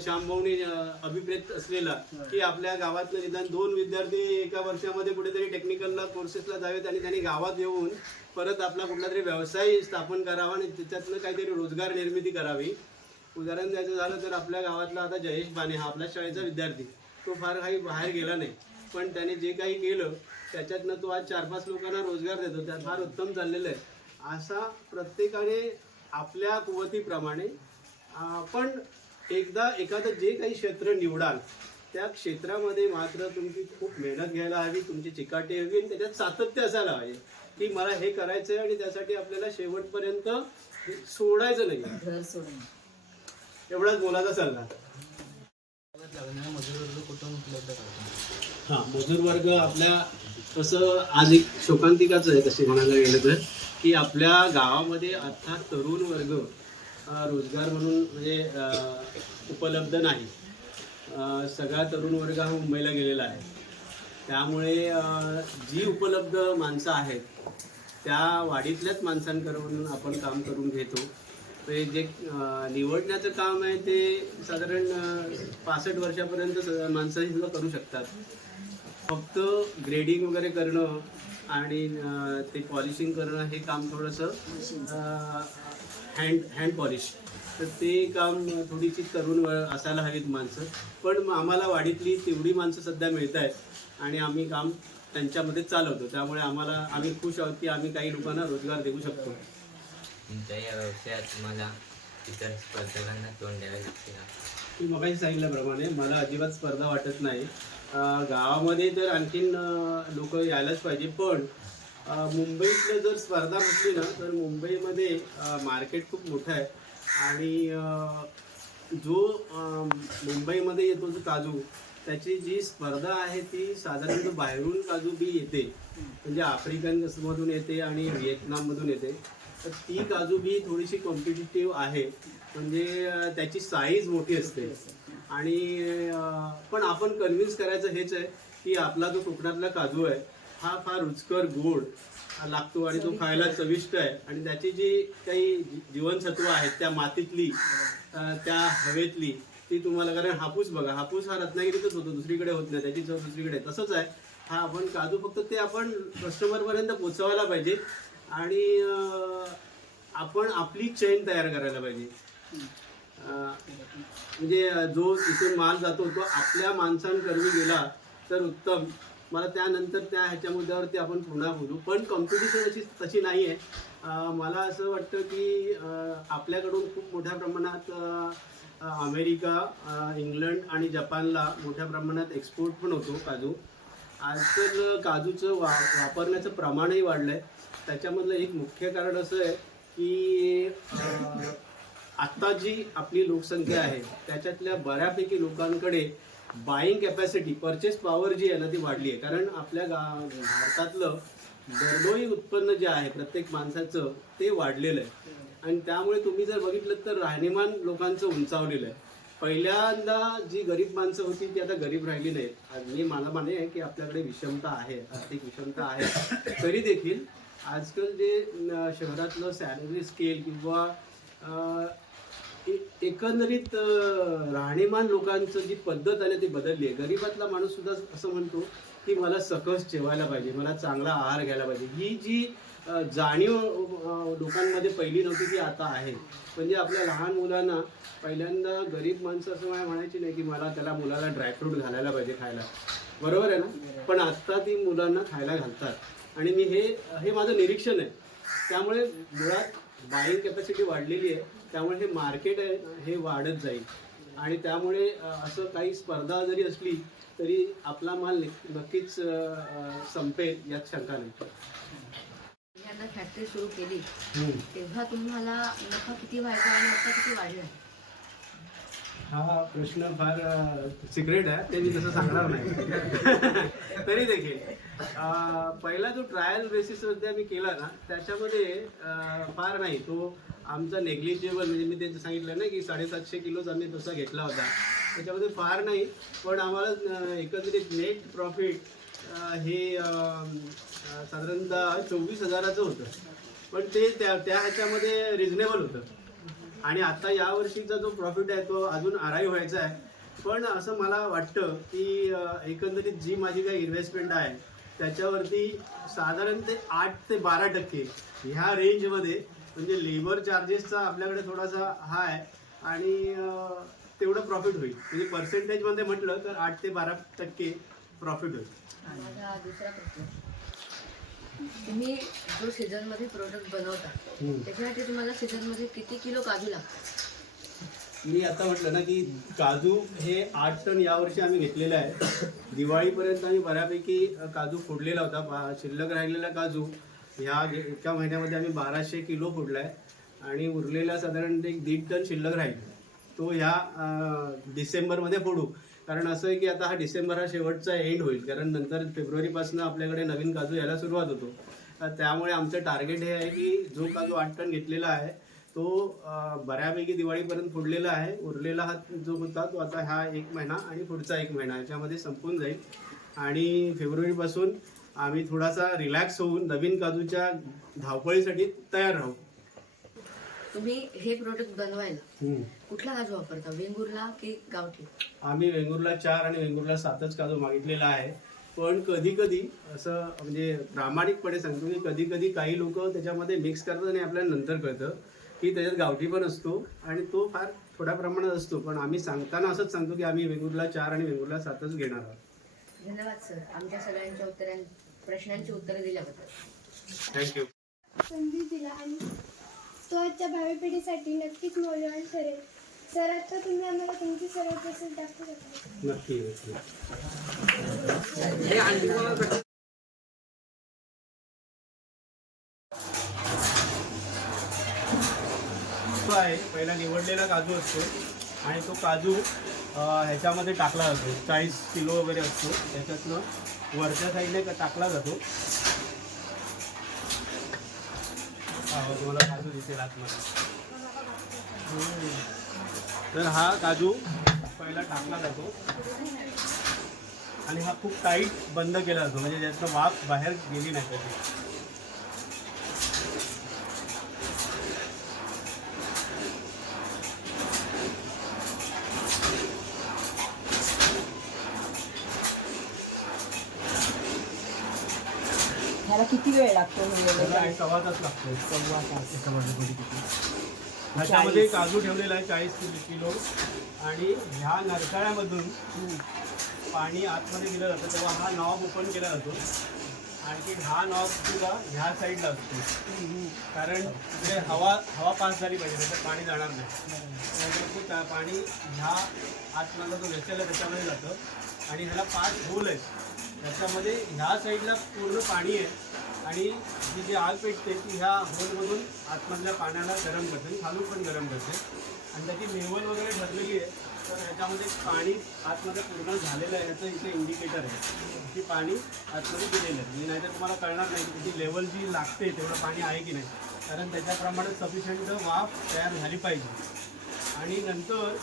श्यामभाऊनी अभिप्रेत असलेला की आपल्या गावातलं निदान 2 विद्यार्थी एका वर्षामध्ये कुठेतरी टेक्निकलला कोर्सेसला जावेत आणि त्यांनी गावात येऊन परत आपला कुठला तरी व्यवसाय स्थापन करावा आणि त्याच्यातनं काहीतरी रोजगार निर्मिती करावी. उदाहरण द्यायचं झालं तर आपल्या गावातला आता जयेश बाने हा आपल्या शाळेचा विद्यार्थी. तो फार काही बाहेर गेला नाही पण त्याने जे काही केलं त्याच्यातनं तो आज 4-5 लोकांना रोजगार देतो. त्या फार उत्तम चाललेलं आहे. असा प्रत्येकाने आपल्या कुवतीप्रमाणे पण एकदा एखादं जे काही क्षेत्र निवडाल त्या क्षेत्रामध्ये मात्र तुमची खूप मेहनत घ्यायला हवी, तुमची चिकाटी हवी आणि त्याच्यात सातत्य असायला हवे की मला हे करायचं आहे आणि त्यासाठी आपल्याला शेवटपर्यंत सोडायचं नाही. घर सोडून एवढाच बोलायचा सल्ला. हां, मजूर वर्ग आपल्या तसं आज एक शोकांतिकाच आहे तसे म्हणायला गेलं तर की आपल्या गावामध्ये आता तरुण वर्ग रोजगार म्हणून म्हणजे उपलब्ध नाही. सगळा तरुण वर्ग हा मुंबईला गेलेला आहे. त्यामुळे जी उपलब्ध माणसं आहेत त्या वाडीतल्याच माणसांकडून आपण काम करून घेतो. ते जे निवडण्याचं काम आहे ते साधारण 65 वर्षापर्यंत माणसं सुद्धा करू शकतात. फक्त ग्रेडिंग वगैरे करणं आणि ते पॉलिशिंग करणं हे काम थोडंसं हँड पॉलिश तर ते काम थोडीशी तरुण असायला हवीत माणसं. पण आम्हाला वाडीतली तेवढी माणसं सध्या मिळत आहेत आणि आम्ही काम त्यांच्यामध्ये चालवतो. त्यामुळे आम्ही खुश आहोत की आम्ही काही लोकांना रोजगार देऊ शकतो. तुमच्या या व्यवसायात तुम्हाला इतर स्पर्धकांना तोंड द्यावे लागते का? मी मगाशी सांगितल्याप्रमाणे मला अजिबात स्पर्धा वाटत नाही. गावामध्ये तर आणखीन लोक यायलाच पाहिजे. पण मुंबईतलं जर स्पर्धा म्हटली ना तर मुंबईमध्ये मार्केट खूप मोठं आहे आणि जो मुंबईमध्ये येतो जो काजू त्याची जी स्पर्धा आहे ती साधारणतः बाहेरून काजू बी येते. म्हणजे आफ्रिकनमधून येते आणि व्हिएतनाममधून येते. तर ती काजू बी थोडीशी कॉम्पिटिटिव्ह आहे. म्हणजे त्याची साईज मोठी असते आणि पण आपण कन्व्हिन्स करायचं हेच आहे की आपला जो कोकणातला काजू आहे हा फार रुचकर गोड लागतो आणि तो खायला चविष्ट आहे आणि त्याची जी काही जीवनसत्व आहेत त्या मातीतली त्या हवेतली ती तुम्हाला कारण हापूस बघा हापूस हा रत्नागिरीतच होतो दुसरीकडे होत नाही त्याची चव दुसरीकडे तसंच आहे. हा आपण काजू फक्त ते आपण कस्टमरपर्यंत पोचवायला पाहिजे आणि आपण आपली चेन तयार करायला पाहिजे. म्हणजे जो तिथून माल जातो तो आपल्या माणसांकरवी गेला तर उत्तम. मला त्यानंतर त्या ह्याच्या मुद्द्यावरती आपण पुन्हा बोलू. पण कॉम्पिटिशन तशी नाही आहे. मला असं वाटतं की आपल्याकडून खूप मोठ्या प्रमाणात अमेरिका, इंग्लंड आणि जपानला मोठ्या प्रमाणात एक्सपोर्ट पण होतो काजू. आजकाल काजूचं वापरण्याचं प्रमाणही वाढलं आहे. त्याच्यामधलं एक मुख्य कारण असं आहे की आत्ता जी आपली लोकसंख्या आहे त्याच्यातल्या बऱ्यापैकी लोकांकडे बाईंग कॅपॅसिटी परचेस पॉवर जी आहे ना ती वाढली आहे. कारण आपल्या भारतातलं दरडोई उत्पन्न जे आहे प्रत्येक माणसाचं ते वाढलेलं आहे आणि त्यामुळे तुम्ही जर बघितलं तर राहणीमान लोकांचं उंचावलेलं आहे. पहिल्यांदा जी गरीब माणसं होती ती आता गरीब राहिली नाहीत. आणि मला मान्य आहे की आपल्याकडे विषमता आहे, आर्थिक विषमता आहे. तरी देखील आजकाल जे शहरातलं सॅलरी स्केल किंवा एकंदरीत राहणीमान लोकांचं जी पद्धत आहे ती बदलली आहे. गरिबातला माणूस सुद्धा असं म्हणतो की मला सकस जेवायला पाहिजे, मला चांगला आहार घ्यायला पाहिजे. ही जी जाणीव लोकांमध्ये पहिली नव्हती ती आता आहे. म्हणजे आपल्या लहान मुलांना पहिल्यांदा गरीब माणसं असं मला म्हणायची नाही की मला त्याला मुलाला ड्रायफ्रूट घालायला पाहिजे खायला, बरोबर आहे ना. पण आत्ता ती मुलांना खायला घालतात आणि मी हे माझं निरीक्षण आहे. त्यामुळे मुळात बाईंग कॅपॅसिटी वाढलेली आहे, त्यामुळे हे मार्केट आहे हे वाढत जाईल आणि त्यामुळे असं काही स्पर्धा जरी असली तरी आपला माल नक्कीच संपेल यात शंका नाही. पहिल्यांदा फॅक्टरी सुरू केली तेव्हा तुम्हाला नफा किती व्हायचा आणि आता किती वाढला? हा प्रश्न फार सिक्रेट आहे, ते मी तसं सांगणार नाही. तरी देखील पहिला जो ट्रायल बेसिसवरती आम्ही केला ना त्याच्यामध्ये फार नाही, तो आमचा नेग्लिजिबल, म्हणजे मी ते सांगितलं ना की 750 किलोच आम्ही तसा घेतला होता, त्याच्यामध्ये फार नाही. पण आम्हाला एकंदरीत नेट प्रॉफिट हे साधारणतः 24,000चं होतं. पण ते त्या ह्याच्यामध्ये रिजनेबल होतं. आणि आता यावर्षीचा जो प्रॉफिट आहे तो अजून अराईव्ह व्हायचा आहे. पण असं मला वाटतं की एकंदरीत जी माझी काही इन्व्हेस्टमेंट आहे त्याच्यावरती साधारण ते 8 ते 12% ह्या रेंजमध्ये, म्हणजे लेबर चार्जेसचा आपल्याकडे थोडासा हा आहे आणि तेवढं प्रॉफिट होईल. म्हणजे पर्सेंटेजमध्ये म्हटलं तर 8 ते 12% प्रॉफिट होईल. माझा दुसरा प्रश्न, तुम्ही जो सीझनमध्ये प्रोडक्ट बनवता त्याच्यासाठी तुम्हाला सीझनमध्ये किती किलो काजू लागतात? मी आता म्हटलं ना की काजू हे 8 टन यावर्षी आम्ही घेतलेलं आहे. दिवाळीपर्यंत आम्ही बऱ्यापैकी काजू फोडलेला होता. शिल्लक राहिलेला काजू ह्या एका महिन्यामध्ये आम्ही 1200 किलो फोडला आहे आणि उरलेला साधारण 1.5 टन शिल्लक राहील. तो ह्या डिसेंबरमध्ये फोडू. कारण असं आहे की आता हा डिसेंबर हा शेवटचा एंड होईल, कारण नंतर फेब्रुवारीपासून आपल्याकडे नवीन काजू यायला सुरुवात होतो. त्यामुळे आमचं टार्गेट हे आहे की जो काजू 8 टन घेतलेला आहे तो बऱ्यापैकी दिवाळीपर्यंत फोडलेला आहे. उरलेला हा जो होता तो आता हा 1 महिना आणि पुढचा 1 महिना याच्यामध्ये संपून जाईल आणि फेब्रुवारीपासून आम्ही थोडासा रिलॅक्स होऊन नवीन काजूच्या धावपळीसाठी तयार राहू. तुम्ही हे प्रोडक्ट बनवायला कुठला काजू वापरता, वेंगुर्ला की गावठी? आम्ही वेंगुर्ला 4 आणि वेंगुर्ला 7च काजू मागितलेला आहे. पण कधी कधी असं म्हणजे प्रामाणिकपणे सांगतो की कधी कधी काही लोक त्याच्यामध्ये मिक्स करतात आणि आपल्याला नंतर कळतं की त्याच्यात गावठी पण असतो आणि तो फार थोड्या प्रमाणात असतो. पण आम्ही सांगताना असंच सांगतो की आम्ही वेंगुर्ला 4 आणि वेंगुर्ला 7च घेणार आहोत. धन्यवाद सर, आमच्या सगळ्यांच्या प्रश्नांची उत्तरं दिल्याबद्दल. थँक्यू. संधी दिला आणि तो आजच्या भावी पिढीसाठी नक्कीच मौल्यवान ठरेल. सर, आता तुम्ही आम्हाला तुमची सर्व प्रोसेस दाखवू शकता? नक्की. आहे पहिला निवडलेला काजू असतो आणि तो काजू ह्याच्यामध्ये टाकला जातो. 40 किलो वगैरे असतो, त्याच्यातनं वरच्या साईडने टाकला जातो. तुम्हाला काजू दिसेल आतमध्ये. तर हा काजू पहिला टाकला जातो आणि हा खूप टाईट बंद केला जातो, म्हणजे त्यातनं वाफ बाहेर गेली नाही पाहिजे. ह्याला किती वेळ लागतो? त्याला 1.25 तास लागतो. ह्याच्यामध्ये काजू ठेवलेला आहे 40 किलो आणि ह्या नरकाळ्यामधून पाणी आतमध्ये दिलं जातं तेव्हा हा नॉब ओपन केला जातो. आणखी हा नॉब सुद्धा ह्या साईडला असतो, कारण इकडे हवा पास झाली पाहिजे, त्याच्यात पाणी जाणार नाही. पाणी ह्या आतमधला जो वेसल आहे त्याच्यामध्ये जातं आणि ह्याला 5 होल आहेत. त्याच्यामध्ये ह्या साईडला पूर्ण पाणी आहे आणि जी जी आग पेटते ती ह्या होलमधून आतमधल्या पाण्याला गरम करते, खालून पण गरम करते आणि त्याची लेवल वगैरे ठरलेली आहे. तर ह्याच्यामध्ये पाणी आतमध्ये पूर्ण झालेलं आहे याचं इथे इंडिकेटर आहे की पाणी आतमध्ये गेलेलं आहे. म्हणजे नाहीतर तुम्हाला कळणार नाही की ती लेवल जी लागते तेवढं पाणी आहे की नाही, कारण त्याच्याप्रमाणे सफिशियंट वाफ तयार झाली पाहिजे. आणि नंतर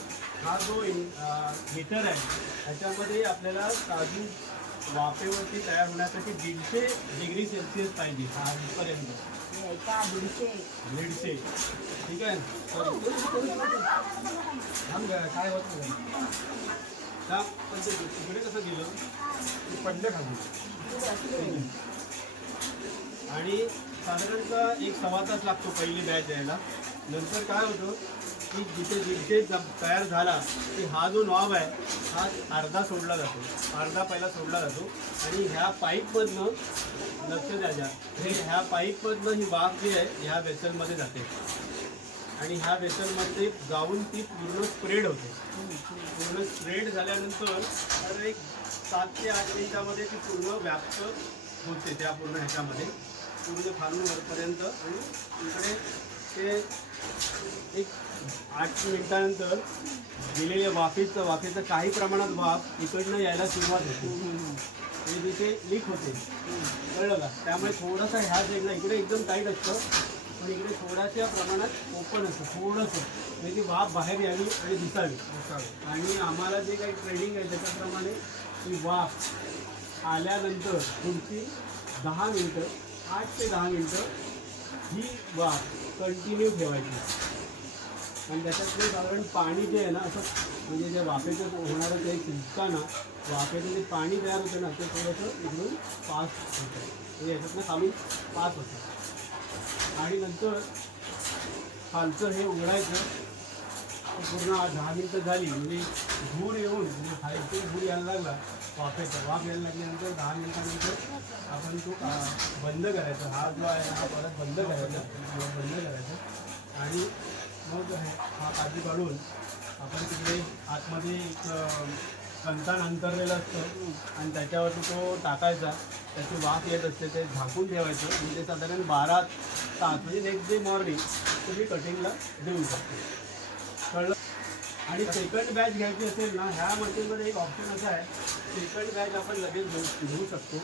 हा जो हीटर आहे ह्याच्यामध्ये आपल्याला काजू वाफेवरती तयार होण्यासाठी 150 डिग्री सेल्सिअस पाहिजे आजपर्यंत. 150. ठीक आहे. काय होत नाही पण ते तिकडे कसं गेलं पडले खाली. आणि साधारणतः 1-1.25 तास लागतो पहिली बॅच यायला. नंतर काय होतं की जिथे जिथे तयार झाला की हा जो नॉब आहे हा अर्धा सोडला जातो, अर्धा पहिला सोडला जातो आणि ह्या पाईपमधनं लक्ष द्या ह्या पाईपमधनं ही वाफ जी आहे ह्या वेसलमध्ये जाते आणि ह्या वेसलमध्ये जाऊन ती पूर्ण स्प्रेड होते. पूर्ण स्प्रेड झाल्यानंतर तर एक 7 ते 8 मिनिटामध्ये ती पूर्ण व्याप्त होते त्या पूर्ण ह्याच्यामध्ये पूर्ण खालून वरपर्यंत. आणि इकडे ते एक 8 मिनिटानंतर दिलेल्या वाफेचं काही प्रमाणात वाफ इकडनं यायला सुरुवात होते आणि तिथे लीक होते. कळलं का? त्यामुळे थोडंसं ह्या साईडला इकडे एकदम टाईट असतं पण इकडे थोड्याशा प्रमाणात ओपन असतं थोडंसं म्हणजे ती वाफ बाहेर यावी आणि दिसावी. आणि आम्हाला जे काही ट्रेनिंग आहे त्याच्याप्रमाणे ती वाफ आल्यानंतर पुढची 10 मिनटं 8 ते 10 मिनटं ही वाफ कंटिन्यू ठेवायची. आणि त्याच्यातले साधारण पाणी जे आहे ना असं म्हणजे जे वाफेचं होणारं ते शिजताना वाफेचं जे पाणी तयार होतं ना ते थोडंसं इकडून पास होतं म्हणजे याच्यातनं खालून पास होतं. आणि नंतर खालचं हे उघडायचं पूर्ण 10 मिनटं झाली म्हणजे धूर येऊन म्हणजे खालचे धूर यायला लागला वाफेचा वाफ यायला लागल्यानंतर 10 मिनिटानंतर आपण तो बंद करायचा. हा जो आहे हा परत बंद करायचा आणि मग हा काजू काढून आपण तिकडे आतमध्ये एक कंतान अंतरलेलं असतं आणि त्याच्यावरती तो टाकायचा. त्याची वाफ येत असते ते झाकून ठेवायचं म्हणजे साधारण 12 तास म्हणजे नेक्स्ट डे मॉर्निंग तुम्ही कटिंगला देऊ शकतो. कळलं? आणि सेकंड बॅच घ्यायची असेल ना ह्या मशीनमध्ये एक ऑप्शन असा आहे सेकंड बॅच आपण लगेच घेऊ शकतो.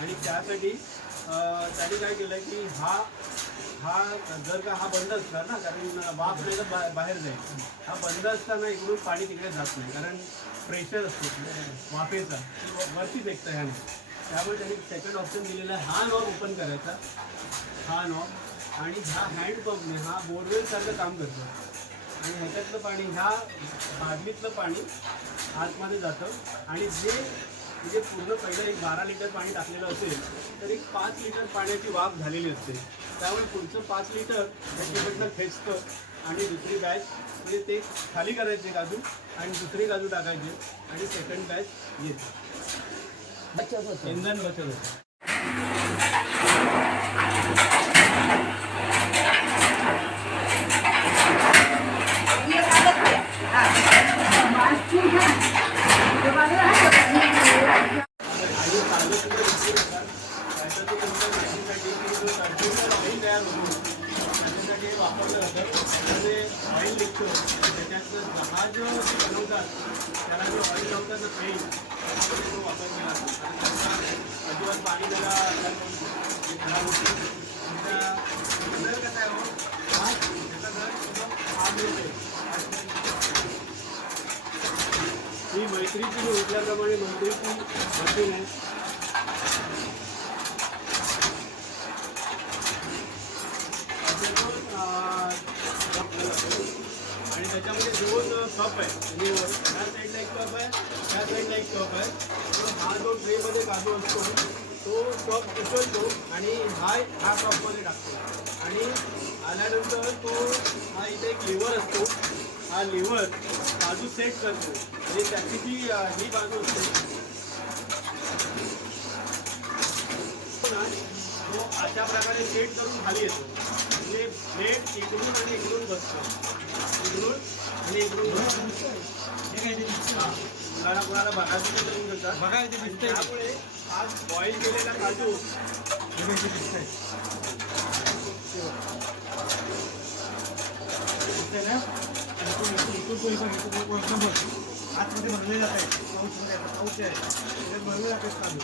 आणि त्यासाठी त्यांनी काय केलं की हा जर का हा बंद असणार ना कारण वाफ नाही तर बाहेर जाईल. हा बंद असताना इकडून पाणी तिकडे जात नाही कारण प्रेशर असतो वाफेचा वरतीच एकतं ह्याने. त्यामुळे त्यांनी सेकंड ऑप्शन दिलेला आहे. हा नॉब ओपन करायचा हा नॉब आणि ह्या हँडपंपने हा बोरवेलसारखं काम करतो आणि ह्याच्यातलं पाणी ह्या बादलीतलं पाणी आतमध्ये जातं आणि जे म्हणजे पूर्ण पहिलं एक 12 लिटर पाणी टाकलेलं असेल तर एक 5 लिटर पाण्याची वाफ झालेली असते. त्यामुळे पुढचं 5 लिटर त्याच्याकडनं खेचतं आणि दुसरी बॅच म्हणजे ते खाली करायचे काजू आणि दुसरी काजू टाकायचे आणि सेकंड बॅच येते. इंधन बचत होतं. त्याच्यासाठी वापरलं जातं त्यामध्ये ऑइल निघतं त्याच्यातलं जहाज बनवतात त्याला जे ऑइल लावतात ना पेन त्यामध्ये तो वापर केला जातो. अजिबात पाणी त्याला खराब होते. दर कसा आहे हो त्याचा दर एकदम 8 रुपये. ही मैत्रीची मी उठल्याप्रमाणे मैत्रीची मशीन आहे. आणि त्याच्यामध्ये 2 कप आहे म्हणजे ह्या साईडला एक कप आहे त्या साईडला एक कप आहे. तर हा जो ट्रेमध्ये काजू असतो तो कप उचलतो आणि हा कपमध्ये टाकतो आणि आल्यानंतर तो हा इथे एक लिव्हर असतो. हा लिव्हर काजू सेट करतो म्हणजे त्याची जी ही बाजू असते तो अशा प्रकारे सेट करून खाली येतो म्हणजे प्लेट इकडून आणि इकडून बसतो इकडून आणि इकडून बसतो. कोणाला बघायचं करून देतात बघायचं दिसतंय. त्यामुळे आज बॉईल केलेला काजू दिसतंय ना आतमध्ये भरले जात आहे पाऊच आहे त्याच्यात भरले जाते काजू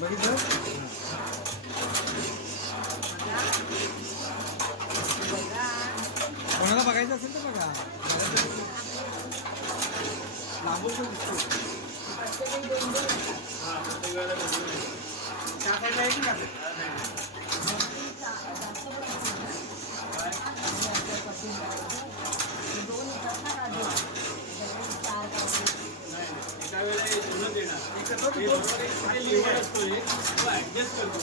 बघितलं. कोणाला बघायचं असेल तर बघा लांबून पण दिसतो. हा प्रत्येक वेळेला दोन आहे. त्या साईडला येते का ते? एका वेळेला हे दोनच येणार. हे बरोबर एक कुठे लिहिलेला असतो हे, तो ऍडजस्ट करतो.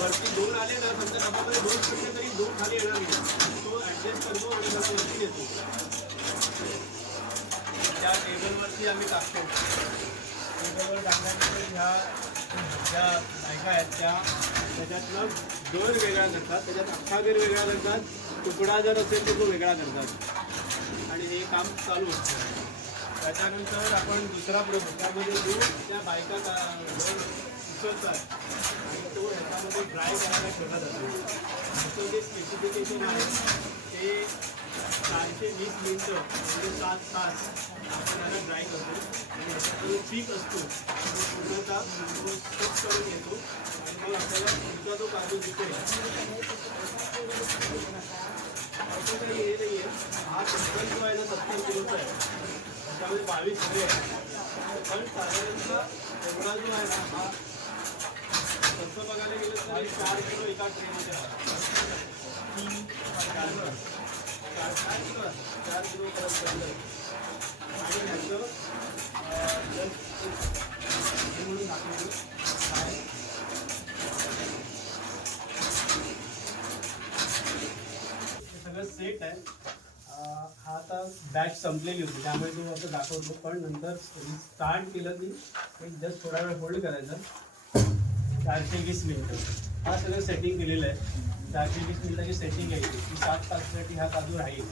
वरती दोन आले ना, समजा डब्यामध्ये दोन पडले तरी दोन खाली येणार नाही. तो ऍडजस्ट करतो आणि जसं वरती येतो. त्या टेबलवरती आम्ही टाकतो. टेबलवर टाकल्यानंतर ह्या ज्या बायका आहेत त्याच्यातनं दोन वेगळ्या करतात, त्याच्यात अख्खा गेर वेगळा करतात, तुकडा जर असेल तर तो वेगळा करतात आणि हे काम चालू असतं. त्याच्यानंतर आपण दुसरा प्रयोग त्यामध्ये जो त्या बायका सुचवतात आणि तो ह्याच्यामध्ये ड्राय करायला ठेवला जातो. त्याचं जे स्पेसिफिकेशन आहे ते 420 मिनटं म्हणजे 7 तास आपण याला ड्राय करतो आणि ह्याच्यात जो चीक असतो तो पूर्णतः तो स्टफ करून घेतो आणि मग आपल्याला पुढचा जो काजू दिसेल असं काही हे नाही आहे. हा टोटल जो आहे ना 70 किलोचा आहे. त्याच्यामध्ये 22 ट्रे आहे. पण साधारणतः एवढा जो आहे ना हा तसं बघायला गेलं तर 4 किलो एका ट्रेमध्ये आहे. 4 किलो पर्यंत आणि ह्याचं म्हणून दाखवतो काय सगळं सेट आहे. हा आता बॅच संपलेली होती त्यामुळे तो असं दाखवतो, पण नंतर स्टार्ट केलं की एक जस्ट थोडा वेळ होल्ड करायचा. 420 मिनटं हा सगळं सेटिंग केलेलं आहे. 420 मिनिटाची सेटिंग आहे की 7 तासासाठी हा काजू राहील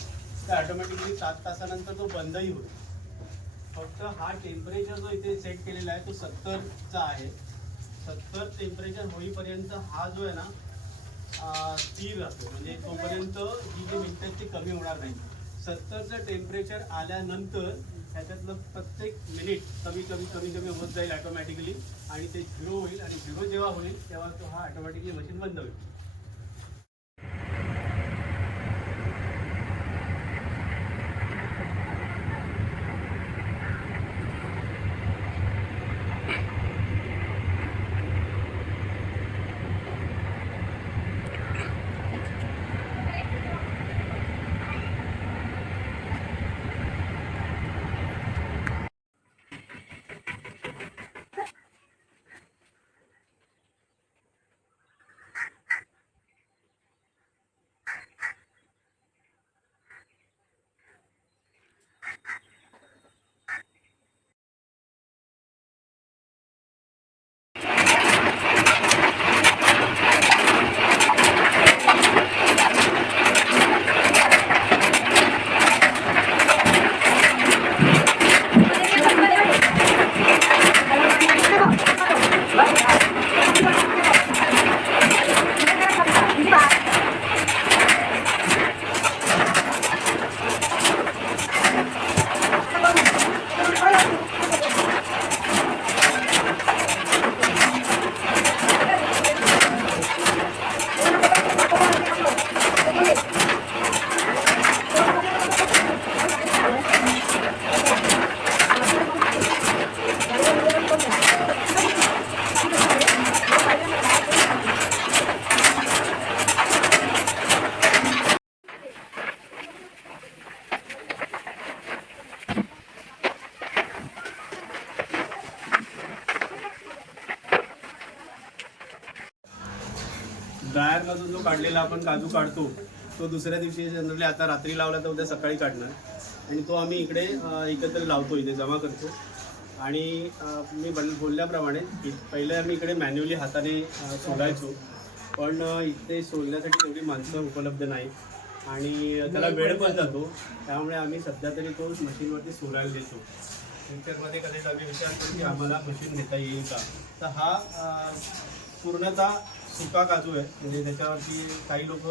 तर ऑटोमॅटिकली 7 तासानंतर तो बंदही होईल. फक्त हा टेम्परेचर जो इथे सेट केलेला आहे तो 70चा आहे. 70 टेम्परेचर होईपर्यंत हा जो आहे ना स्थिर राहतो, म्हणजे तोपर्यंत ही जी मिनिटं आहेत ती कमी होणार नाही. 70चं टेम्परेचर आल्यानंतर ह्याच्यातलं प्रत्येक मिनिट कमी कमी कमी कमी होत जाईल ऑटोमॅटिकली आणि ते 0 होईल आणि 0 जेव्हा होईल तेव्हा तो हा ऑटोमॅटिकली मशीन बंद होईल. ड्रायरमधून जो काढलेला आपण काजू काढतो तो दुसऱ्या दिवशी जनरली आता रात्री लावला तर उद्या सकाळी काढणार आणि तो आम्ही इकडे एकत्र लावतो, इथे जमा करतो. आणि मी बोलल्याप्रमाणे पहिले आम्ही इकडे मॅन्युअली हाताने सोलायचो, पण इथे सोलण्यासाठी तेवढी माणसं उपलब्ध नाही आणि त्याला वेळ पण जातो. त्यामुळे आम्ही सध्या तरी तो मशीनवरती सोलायला देतो. फ्युचरमध्ये कधी आम्ही विचार करू की आम्हाला मशीन घेता येईल का. तर हा पूर्णतः सुका काजू आहे, म्हणजे त्याच्यावरती काही लोक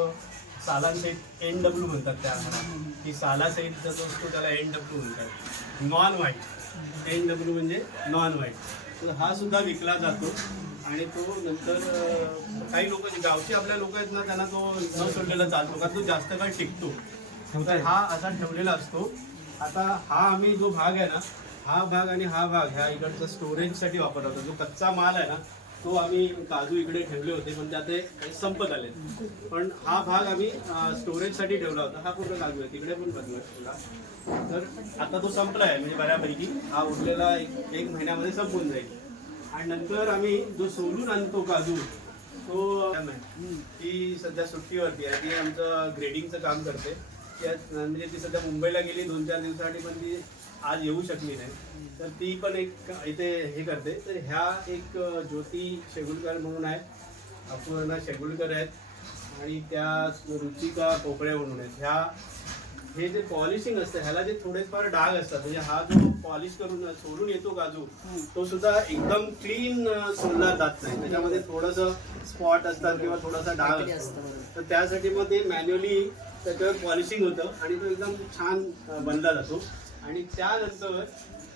सालांसहित NW म्हणतात. त्यामुळे की साला सहितचा जो असतो त्याला NW म्हणतात, नॉन व्हाईट. NW म्हणजे नॉन व्हाईट. तर हा सुद्धा विकला जातो आणि तो नंतर काही लोक गावचे आपल्या लोक आहेत ना त्यांना तो न सोडलेला चालतो, कारण तो जास्त काळ टिकतो. तर हा असा ठेवलेला असतो. आता हा आम्ही जो भाग आहे ना हा भाग आणि हा भाग ह्या इकडचा स्टोरेजसाठी वापरला होता. जो कच्चा माल आहे ना तो आम्ही काजू इकडे ठेवले होते पण त्यात ते संपत आले. पण हा भाग आम्ही स्टोरेजसाठी ठेवला होता. हा पूर्ण काजू आहे, तिकडे पण काजू आहे ठेवला. तर आता तो संपला आहे म्हणजे बऱ्यापैकी. हा उरलेला एक महिन्यामध्ये संपून जाईल. आणि नंतर आम्ही जो सोलून आणतो काजू तो ती सध्या सुट्टीवरती आहे. ती आमचं ग्रेडिंगचं काम करते. म्हणजे ती सध्या मुंबईला गेली 2-4 दिवसासाठी पण ती आज येऊ शकली नाही. तर ती पण एक इथे हे करते. तर ह्या एक ज्योती शेगुलकर म्हणून आहेत, अपूर्णा शेगुलकर आहेत आणि त्या रुचिका पोकळे म्हणून आहेत. हे जे पॉलिशिंग असतं ह्याला जे थोडेफार डाग असतात म्हणजे हा जो पॉलिश करून सोलून येतो काजू तो सुद्धा एकदम क्लीन सोलला जात नाही. त्याच्यामध्ये थोडंसं स्पॉट असतात किंवा थोडासा डाग असतो. तर त्यासाठी मग ते मॅन्युअली त्याच्यावर पॉलिशिंग होतं आणि तो एकदम छान बनला जातो. आणि त्यानंतर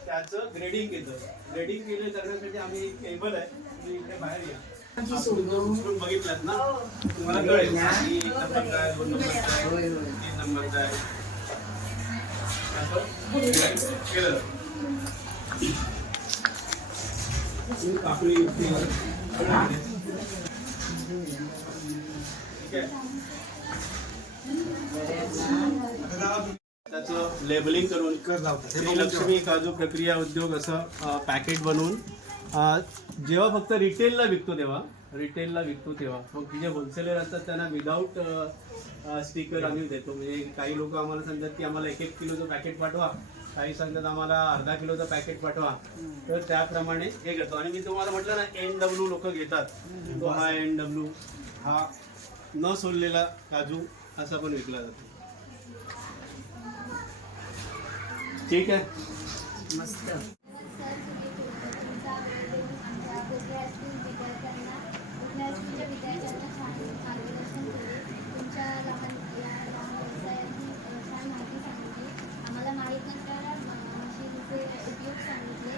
त्याचं ग्रेडिंग येतं. ग्रेडिंग केलं करण्यासाठी आम्ही एक टेबल आहे, तुम्ही इकडे बाहेर या. आपण बघितलात ना तुम्हाला कळेल की 1 नंबरचा आहे, 2 नंबरचा आहे, 3 नंबरचा आहे. असं केलं कापडी ठीक आहे. त्याचं लेबलिंग करून श्रीलक्ष्मी काजू प्रक्रिया उद्योग असं पॅकेट बनवून जेव्हा फक्त रिटेलला विकतो तेव्हा मग जे होलसेलर असतात त्यांना विदाऊट स्टिकर आम्ही देतो. म्हणजे काही लोक आम्हाला सांगतात की आम्हाला 1-1 किलोचं पॅकेट पाठवा, काही सांगतात आम्हाला अर्धा किलोचं पॅकेट पाठवा. तर त्याप्रमाणे हे करतो. आणि मी तुम्हाला म्हटलं ना NW लोक घेतात. तो हा NW हा न सोललेला काजू असा पण विकला जातो. ठीक आहे. मस्त. विद्यार्थ्यांना छान मार्गदर्शन केले. तुमच्या लहान व्यवसायाची छान माहिती सांगितली. आम्हाला माहीत नसणाऱ्या मशीनचे उपयोग सांगितले.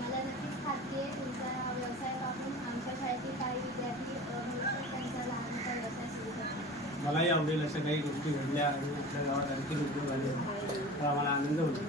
मला नक्कीच खात्री आहे तुमचा व्यवसाय वापरून आमच्या शाळेतील काही विद्यार्थी भविष्यात त्यांचा लहान मोठा व्यवसाय सुरू करतात. मलाही आवडेल अशा काही गोष्टी घडल्या आणि आपल्या गावात आणखी उद्योग आले तर आम्हाला आनंद होतो.